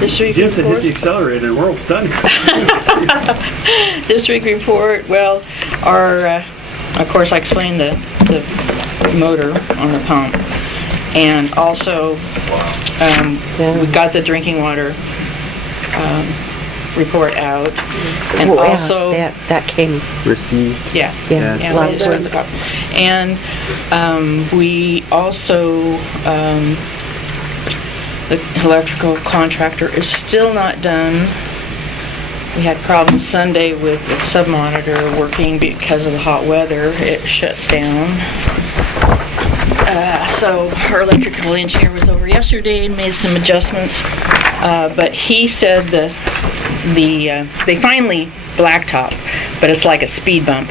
District Jim said hit report. the accelerator and we're almost done. District report, well, our, of course, I explained the motor on the pump. And also, we got the drinking water report out. And Well, yeah, also, that came, Received. yeah. yeah, Yeah, last we week. And we also, the electrical contractor is still not done. We had problems Sunday with the sub-monitor working because of the hot weather. It shut down. So our electrical engineer was over yesterday and made some adjustments. But he said they finally blacktop, but it's like a speed bump.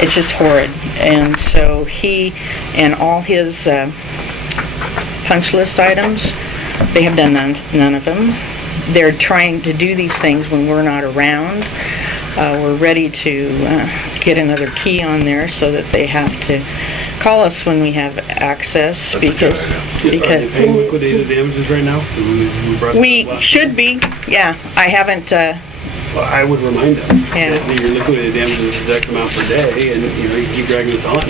It's just horrid. And so he and all his punch list items, they have done none of them. They're trying to do these things when we're not around. We're ready to get another key on there so that they have to call us when we have access. That's a good idea. Are they paying liquidated damages right now? brought that We up last should week. be, yeah. I haven't, Well, I would remind them Yeah. that your liquidated damages is X amount per day, and you keep dragging this on. But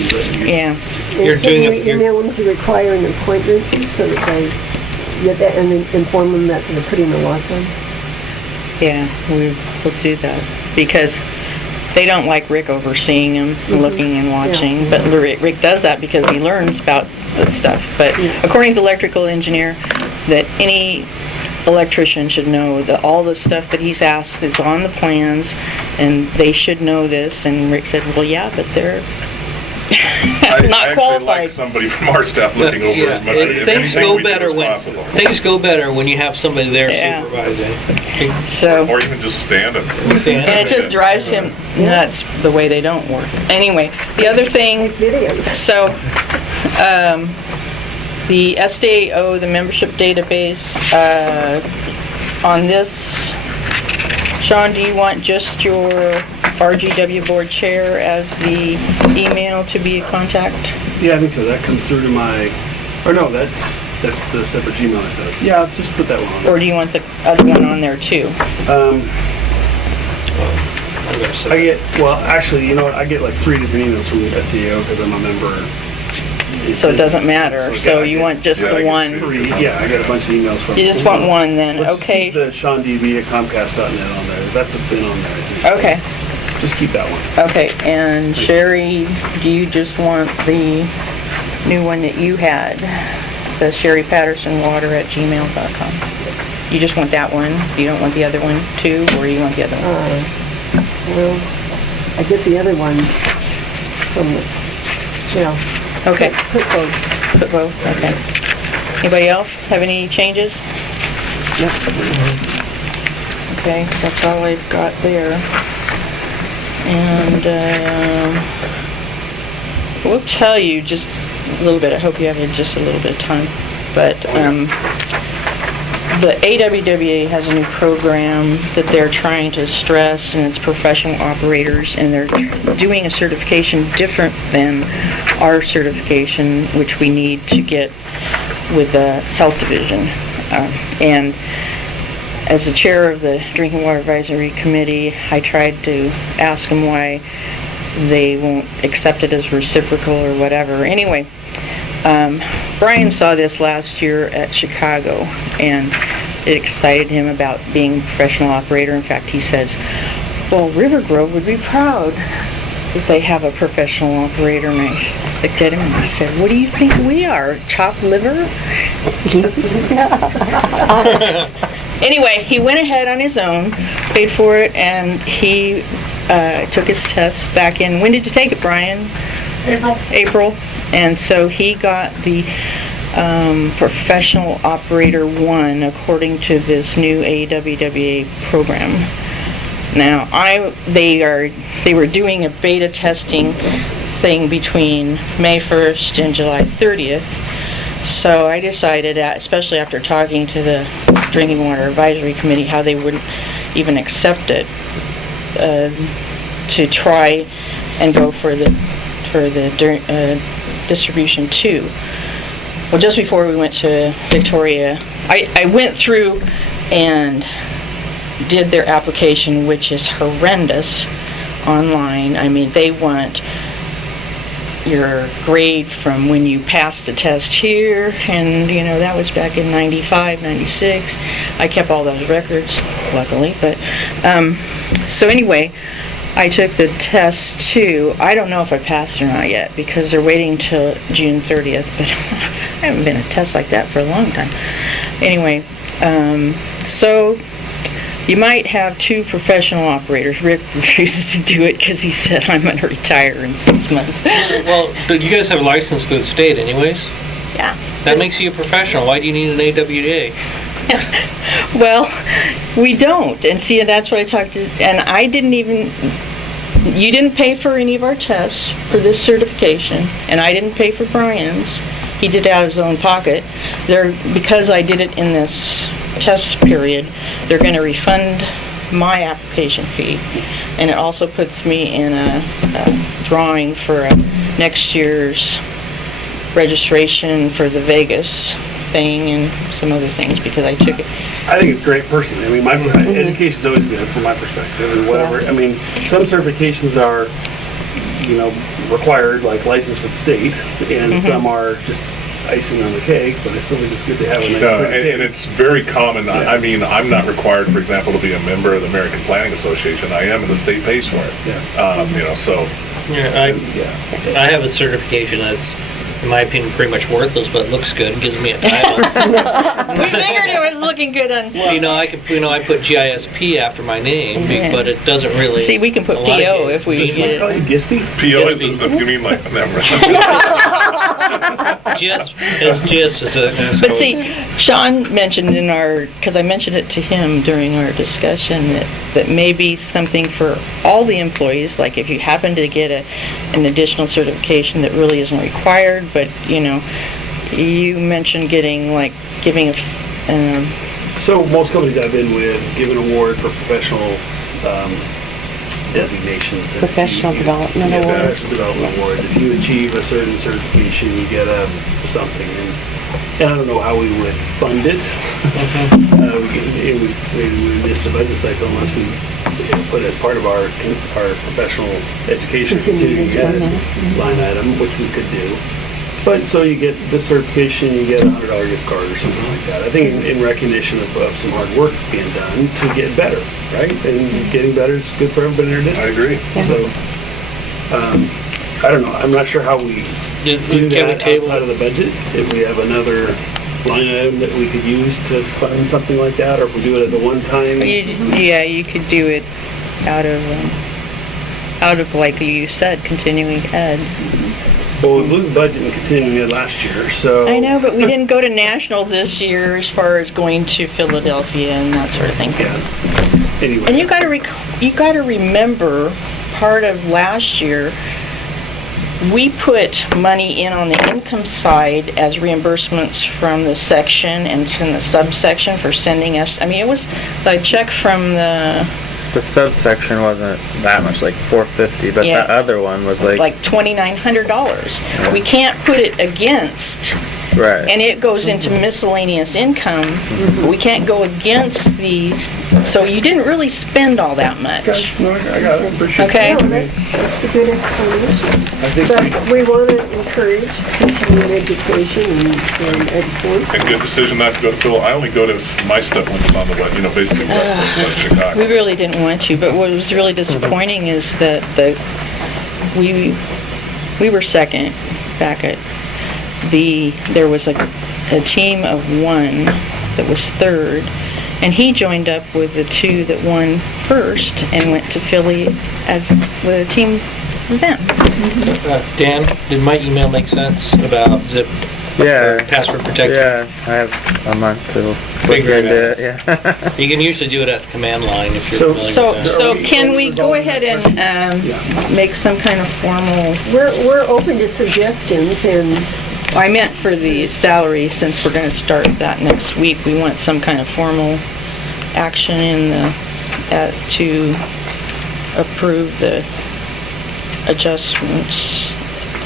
yeah. You're doing Can it- we email them to require an appointment so that they get that and then inform them that they're putting the lock on? Yeah, we will do that because they don't like Rick overseeing them, looking and watching. But Rick does that because he learns about the stuff. But according to the electrical engineer, that any electrician should know that all the stuff that he's asked is on the plans, and they should know this. And Rick said, "Well, yeah, but they're I not actually qualified." like somebody from our staff looking over Yeah, as much it- as things anything go we do better as when possible. things go better when you have somebody there Yeah. supervising. So. Or even just standing. And it just drives him nuts the way they don't work. Anyway, the other thing, Videos. so, the SDAO, the membership database, on this, Sean, do you want just your RGW board chair as the email to be a contact? yeah, I think so. That comes through to my. Or no, that's the separate Gmail I said. Yeah, let's just put that one on. Or do you want the other one on there too? I get, well, actually, you know what? I get like 3 different emails from the SDO because I'm a member. So it doesn't matter, so you want just Yeah, I the get one? 3, yeah, I got a bunch of emails from. You just want one then, Let's just okay? keep the Sean DB at Comcast.net on there. That's what's been on there, I think. Okay. Just keep that one. Okay, and Sherry, do you just want the new one that you had? The sherrypattersonwater@gmail.com? You just want that one? You don't want the other one too, or you want the other one? Well, I get the other one from the, Okay, put both. put both, okay. Anybody else have any changes? Okay, that's all I've got there. And, we'll tell you just a little bit, I hope you have just a little bit of time, but, the AWWA has a new program that they're trying to stress, and it's professional operators, and they're doing a certification different than our certification, which we need to get with the health division. And as the chair of the Drinking Water Advisory Committee, I tried to ask them why they won't accept it as reciprocal or whatever. Anyway, Brian saw this last year at Chicago, and it excited him about being a professional operator. In fact, he says, well, Rivergrove would be proud if they have a professional operator. And I looked at him and I said, what do you think we are, chopped liver? Anyway, he went ahead on his own, paid for it, and he took his test back in, when did you take it, Brian? April. And so he got the Professional Operator 1 according to this new AWWA program. Now, they were doing a beta testing thing between May 1st and July 30th. So I decided, especially after talking to the Drinking Water Advisory Committee, how they wouldn't even accept it, to try and go for the distribution 2. Well, just before we went to Victoria, I went through and did their application, which is horrendous online. I mean, they want your grade from when you passed the test here, and that was back in 95, 96. I kept all those records, luckily, but so anyway, I took the test too. I don't know if I passed or not yet, because they're waiting till June 30th, but I haven't been a test like that for a long time. Anyway, so you might have 2 professional operators. Rick refuses to do it because he said, I'm going to retire in 6 months. Well, you guys have a license through the state anyways. Yeah. That makes you a professional. Why do you need an AWA? Well, we don't. And see, that's what I talked to, and I didn't even, you didn't pay for any of our tests for this certification, and I didn't pay for Brian's. He did it out of his own pocket. Because I did it in this test period, they're going to refund my application fee, and it also puts me in a drawing for next year's registration for the Vegas thing and some other things, because I took it. I think it's great personally. I mean, my education's always good from my perspective, and whatever. I mean, some certifications are, required, like license with the state, and some are just icing on the cake, but I still think it's good to have a nice and it's very common. Yeah. I mean, I'm not required, for example, to be a member of the American Planning Association. I am, and the state pays for it. Yeah. So. Yeah, I have a certification that's, in my opinion, pretty much worthless, but it looks good and gives me a title. We figured it was looking good on. Well, I put GISP after my name, but it doesn't really. See, we can put PO if we get it. GISP? PO is you mean like never. But see, Sean mentioned because I mentioned it to him during our discussion, that maybe something for all the employees, like if you happen to get an additional certification that really isn't required, but you mentioned giving So most companies I've been with give an award for professional designations. Professional development awards. Professional development awards. If you achieve a certain certification, you get something. And I don't know how we would fund it. We miss the budget cycle unless we put it as part of our professional education continuing ed line item, which we could do. But so you get the certification, you get a $100 gift card or something like that. I think in recognition of some hard work being done to get better, right? And getting better is good for everybody in our district. I agree. Yeah. So, I don't know. I'm not sure how we do that outside of the budget. If we have another line item that we could use to fund something like that, or if we do it as a one-time. You could do it out of like you said, continuing ed. Well, we blew the budget and continuing ed last year, so. I know, but we didn't go to national this year as far as going to Philadelphia and that sort of thing. Yeah. Anyway. And you got to remember, part of last year, we put money in on the income side as reimbursements from the section and from the subsection for sending us. I mean, it was the check from the subsection wasn't that much, like $450, but Yeah. that other one was like $2,900. Yeah. We can't put it against. right. And it goes into miscellaneous income. We can't go against these. So you didn't really spend all that much. Okay, no, I got it. Appreciate Okay. it. That's a good explanation. I think But we want to encourage continuing education and excellence. And good decision not to go to Phil. I only go to my stuff when it's on the web, basically West Chicago. We really didn't want to, but what was really disappointing is that we were second back at there was a team of one that was third, And he joined up with the two that won first and went to Philly as with a team with them. Dan, did my email make sense about zip? Yeah. Or password protected? Yeah, I have a month to look Figure it into it, yeah. You can usually do it at the command line if you're So- familiar So, with that. so can we go ahead and make some kind of formal, We're open to suggestions, and I meant for the salary, since we're gonna start that next week, we want some kind of formal action in the, to approve the adjustments.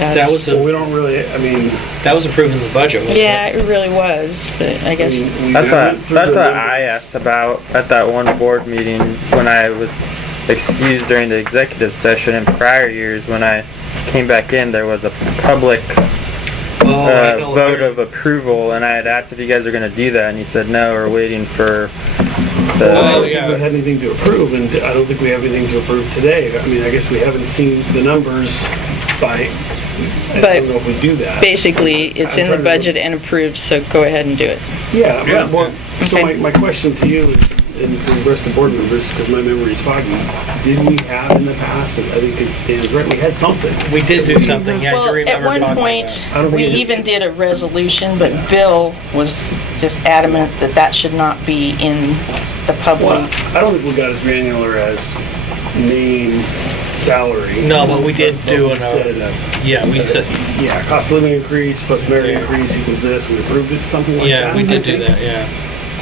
as- That was, Well, we don't really, I mean, that was approved in the budget, wasn't it? Yeah, it really was, but I guess, we That's went what, through that's the what numbers. I asked about at that one board meeting when I was excused during the executive session. In prior years, when I came back in, there was a public Oh, I know. vote of approval, and I had asked if you guys are going to do that, and you said no, we're waiting for the... Well, I Oh, don't yeah. think we had anything to approve, and I don't think we have anything to approve today. I mean, I guess we haven't seen the numbers by, I But don't know if we do that. basically, it's in the budget and approved, so go ahead and do it. Yeah, Yeah. but, well, so Okay. my question to you is, and to the rest of the board members, because my memory is foggy, did we have in the past, I think Dan's right, we had something. We did do something, yeah, I Well, do at remember one talking point, about I don't think we it did. even did a resolution, but Bill was just adamant that that should not be in the Well, public. I don't think we got as granular as name, salary. No, but we did But do we an, said, yeah, we said, yeah, cost of living increase plus merit Yeah. increase equals this, we approved it, something like that. yeah, we I did do think. that, yeah.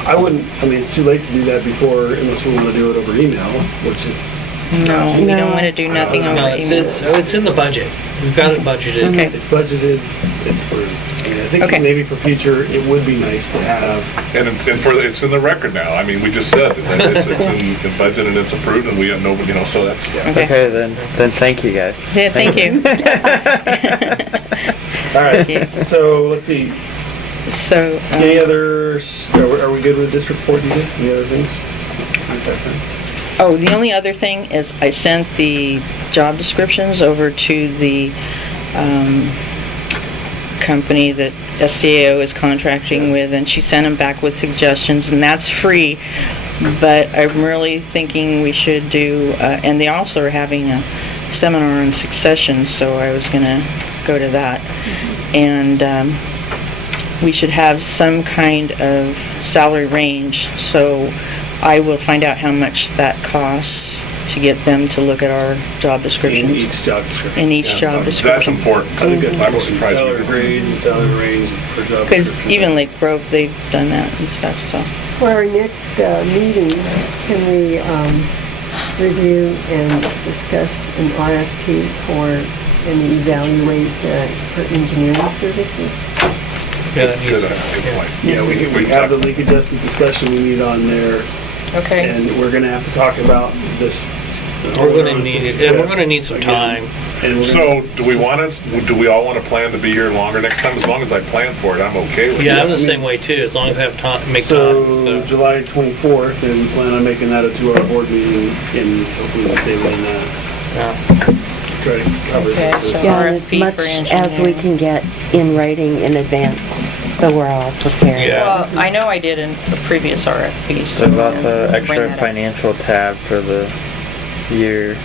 I wouldn't, I mean, it's too late to do that before, unless we want to do it over email, which is, No, we don't want to do nothing No, over it's, email. it's in the budget. We've got it budgeted. Okay. it's budgeted, it's approved. I mean, I think Okay. maybe for future, it would be nice to have, It's in the record now. I mean, we just said that it's in the budget and it's approved and we have no, so that's, Okay, Okay, then thank you guys. yeah, thank you. all right, so let's see, So, any others, are we good with this report, you think? Any other things? oh, the only other thing is I sent the job descriptions over to the company that SDAO is contracting with, and she sent them back with suggestions, and that's free. But I'm really thinking we should do, and they also are having a seminar on succession, so I was gonna go to that. And we should have some kind of salary range, so I will find out how much that costs to get them to look at our job In descriptions. each job description. In each job that's description. important. I think that's I was important, surprised. salary grades and salary range per job Because description. even Lake Grove, they've done that and stuff, so. for our next meeting, can we review and discuss an RFP and evaluate for engineering services? Yeah, that needs Good, to- good point. Yeah, we have the leak adjustment discussion we need on there, Okay. and we're gonna have to talk about this. We're gonna need it, and we're gonna need some time. And we're So, do we all want to plan to be here longer next time? As long as I plan for it, I'm okay with it. Yeah, I'm the same way too, as long as I have time, make So, time. So. July 24th, and we plan on making that a 2-hour board meeting, and hopefully we stay within that. Yeah. Try to cover Okay, this. so- Yeah, RFP as much for as we engineering. can get in writing in advance, so we're all prepared. Yeah. Well, I know I did in a previous RFP, so. There's also bring extra that up. financial tab for the year.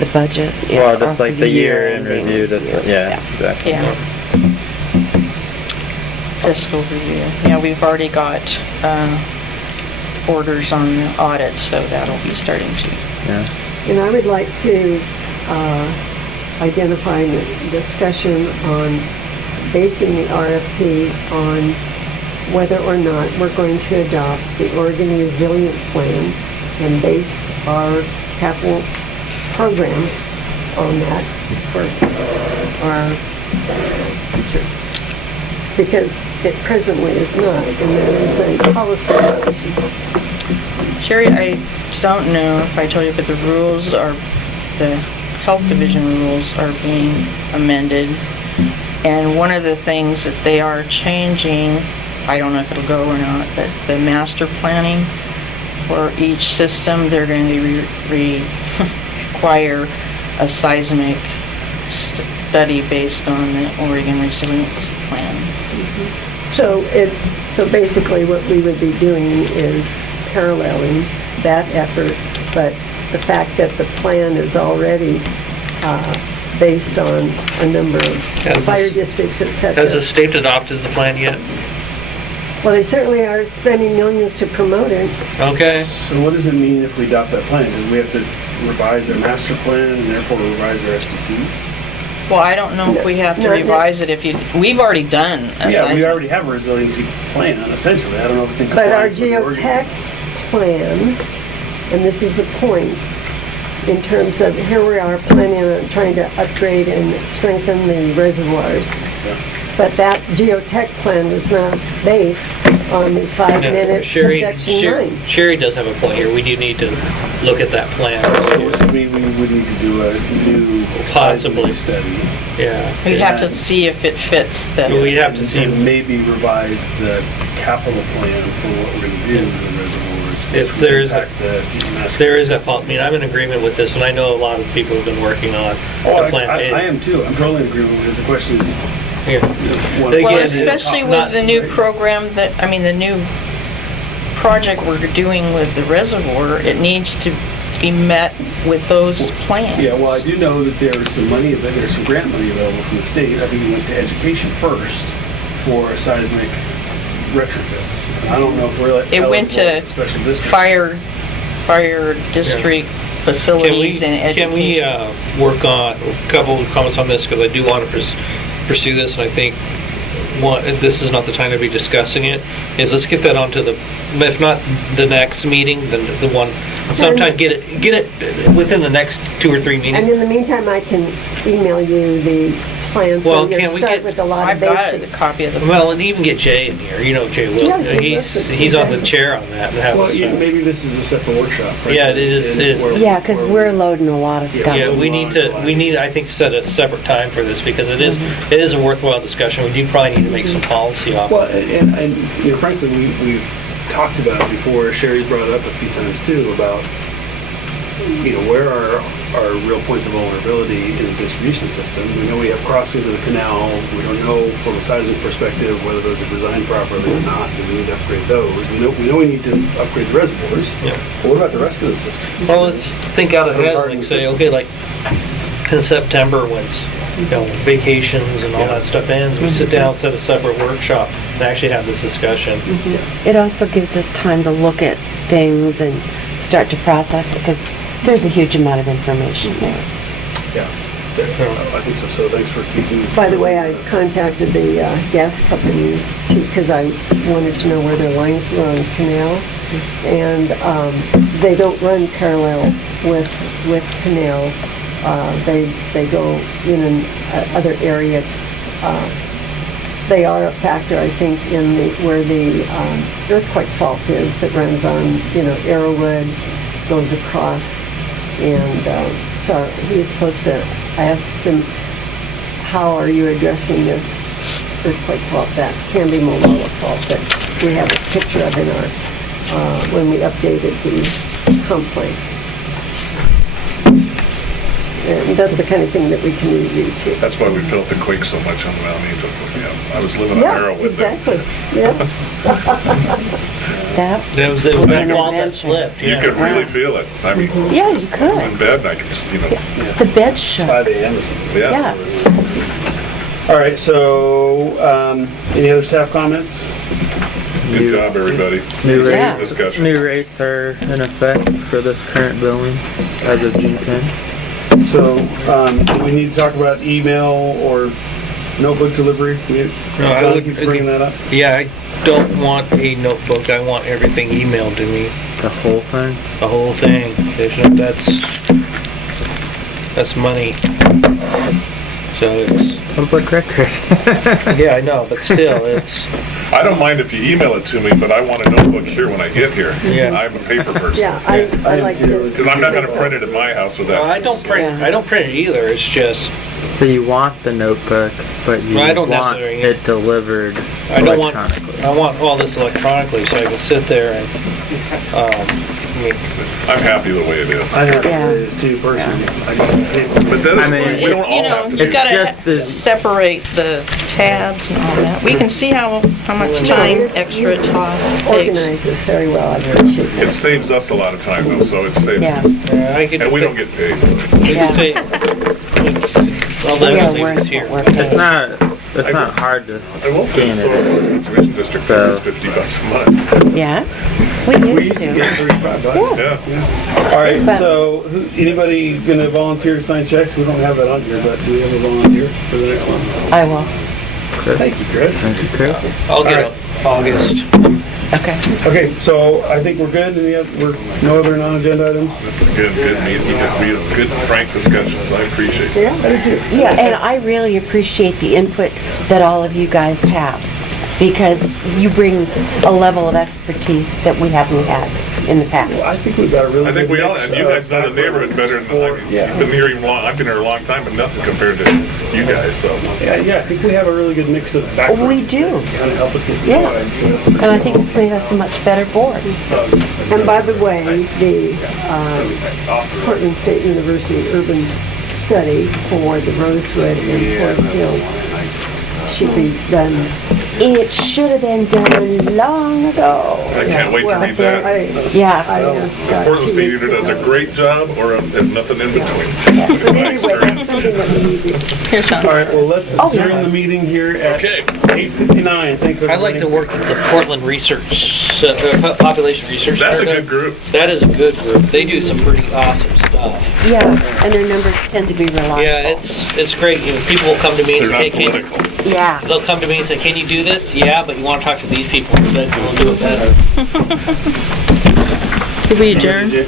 The budget. yeah, Well, or just for like the year in ending review, year. just, yeah, exactly. Yeah. Fiscal review. Yeah, we've already got orders on the audit, so that'll be starting to. Yeah. And I would like to identify a discussion on basing the RFP on whether or not we're going to adopt the Oregon Resilient Plan and base our capital program on that for our future. Because it presently is not, and that is a policy decision. Sherry, I don't know if I told you, but the rules are, the health division rules are being amended. And one of the things that they are changing, I don't know if it'll go or not, but the master planning for each system, they're going to require a seismic study based on the Oregon Resilience Plan. So basically what we would be doing is paralleling that effort, but the fact that the plan is already based on a number of fire districts, et cetera. Has the state adopted the plan yet? Well, they certainly are spending millions to promote it. Okay. So what does it mean if we adopt that plan? Do we have to revise our master plan and therefore revise our SDCs? Well, I don't know if we have to No, revise it if you, we've already done a Yeah, we seismic. already have a resiliency plan, essentially. I don't know if it's in But our compliance with the ordinance. geotech plan, and this is the point, in terms of, here we are planning on trying to upgrade and strengthen the reservoirs. But that geotech plan was not based on the 5-minute subduction line. Sherry does have a point here. We do need to look at that plan. So I mean, we would need to do a new Possibly. seismic study. Yeah. We'd have to see if it fits the, We'd have to see. And maybe revise the capital plan for what we're going to do to the reservoirs. If which would there is a- impact the SDG master There is a, plan. I mean, I'm in agreement with this, and I know a lot of people have been working on Oh, the plan. I am too. I'm totally in agreement with it. The question is, Here. what- Again, well, it- especially not- with the new program that, I mean, the new project we're doing with the reservoir, it needs to be met with those plans. yeah, well, I do know that there's some money, there's some grant money available from the state. I think it went to education first for seismic retrofits. I don't know if we're It went eligible to as a special district. Fire district facilities and Can we education. work on a couple of comments on this, because I do want to pursue this, and I think this is not the time to be discussing it, is let's get that onto the, if not the next meeting, then the one, sometime get it within the next 2 or 3 And meetings. in the meantime, I can email you the plan, so Well, you can we start get- with a lot of I've got a basics. copy of the. Well, and even get Jay in here, you know Jay will, Yeah, Jay he's on the exactly. chair on that and have Well, us. yeah, maybe this is a separate workshop. right? Yeah, it is. Yeah, because we're loading a lot of stuff. Yeah, we need, I think, set a separate time for this, because it is a worthwhile discussion. We do probably need to make some policy off Well, of it. and you know, frankly, we've talked about it before. Sherry's brought it up a few times too about, you know, where are our real points of vulnerability in the distribution system. We know we have crossings of the canal. We don't know from a seismic perspective whether those are designed properly or not. Do we need to upgrade those? We know we need to upgrade the reservoirs. Yeah. But what about the rest of the system? Well, let's think out ahead, Regarding like the say, system. okay, like in September, when it's, you know, vacations and all that stuff ends, we sit down, set a separate workshop, and actually have this discussion. It also gives us time to look at things and start to process it, because there's a huge amount of information there. Yeah, I think so. So thanks for keeping. By the way, I contacted the gas company too, because I wanted to know where their lines were on canal. And they don't run parallel with canal. They go in another area. They are a factor, I think, in where the earthquake fault is that runs on, Arrowwood, goes across. And so he was supposed to, I asked him, how are you addressing this earthquake fault, that Canby Molalla fault that we have a picture of in our, when we updated the comp plan. And that's the kind of thing that we can review too. That's why we felt the quake so much on Mount Angel. Yeah, I was living on Yeah, Arrowwood there. exactly, yeah. That, It was that an wall that intervention. slipped, You could yeah. really feel it. I mean, Yeah, you I was in could. bed and I could just, The bed shook. 5 a.m. or something. yeah. Yeah. All right, so any other staff comments? Good job, everybody. New Great Yeah. discussion. New rates are in effect for this current billing as of June 10th. So do we need to talk about email or notebook delivery? No, I John would- keeps bringing that up. Yeah, I don't want a notebook, I want everything emailed to me, The whole thing. the whole thing. That's money. So it's, Public record. yeah, I know, but still, it's, I don't mind if you email it to me, but I want a notebook here when I get here. Yeah. I'm a paper person. Yeah, I like this. Because I'm not going to print it at my house with that. well, I don't print it either, it's just, So you want the notebook, but you I don't want necessarily- it delivered I don't want, electronically. I want all this electronically so I can sit there and, I'm happy the way it is. I have Yeah. it too personally. But that I is, mean, we don't all You know, have to you be. gotta just the- separate the tabs and all that. We can see how much time extra it takes. Organizes very well, I appreciate that. It saves us a lot of time though, so it's saved. Yeah, I could And we don't get paid, so. yeah. I'll We are definitely worth use here. what we're It's paying. not hard to I will say, scan so, it. tuition district So- fees is $50 a month. Yeah, we We used used to to. get $35. Yeah. All right, But- so anybody gonna volunteer to sign checks? We don't have that on here, but do we have a volunteer for the next one? I will. Thank you, Chris. Thank you, Chris. I'll get Alright. it August. Okay. Okay, so I think we're good. We're no other non-agenda items? Good meeting. We had good frank discussions. I appreciate it. I did too. Yeah, and I really appreciate the input that all of you guys have, because you bring a level of expertise that we haven't had in the I past. think we've got a really I think good we all, mix and you of guys know the neighborhood better than I mean, Yeah. you've been here even long. I've been here a long time, but nothing compared to you guys, so. Yeah, I think we have a really good mix of backgrounds. We do. Kind of help us get Yeah. through it, so that's pretty And I think it's made us a much better board. And by the way, the Portland State University Urban Study for the Rosewood and Forest Hills should be done. It should have been done long ago. I can't wait to Well, read that. I Yeah. asked Scott Portland 2 State weeks either does a ago. great job or has nothing in between. But In my anyway, that's experience. something that we need to Here's All some. right, well, let's Oh, yeah. adjourn the meeting here at Okay. 8:59. Thanks, everybody. I'd like to work with the Portland Research, Population Research That's a Center. good group. That is a good group. They do some pretty awesome stuff. Yeah, and their numbers tend to be reliable. Yeah, it's great. You know, people will come to me and They're say, not hey, political. Yeah. they'll come to me and say, can you do this? Yeah, but you want to talk to these people instead, we'll do it better. Did we adjourn? Jay.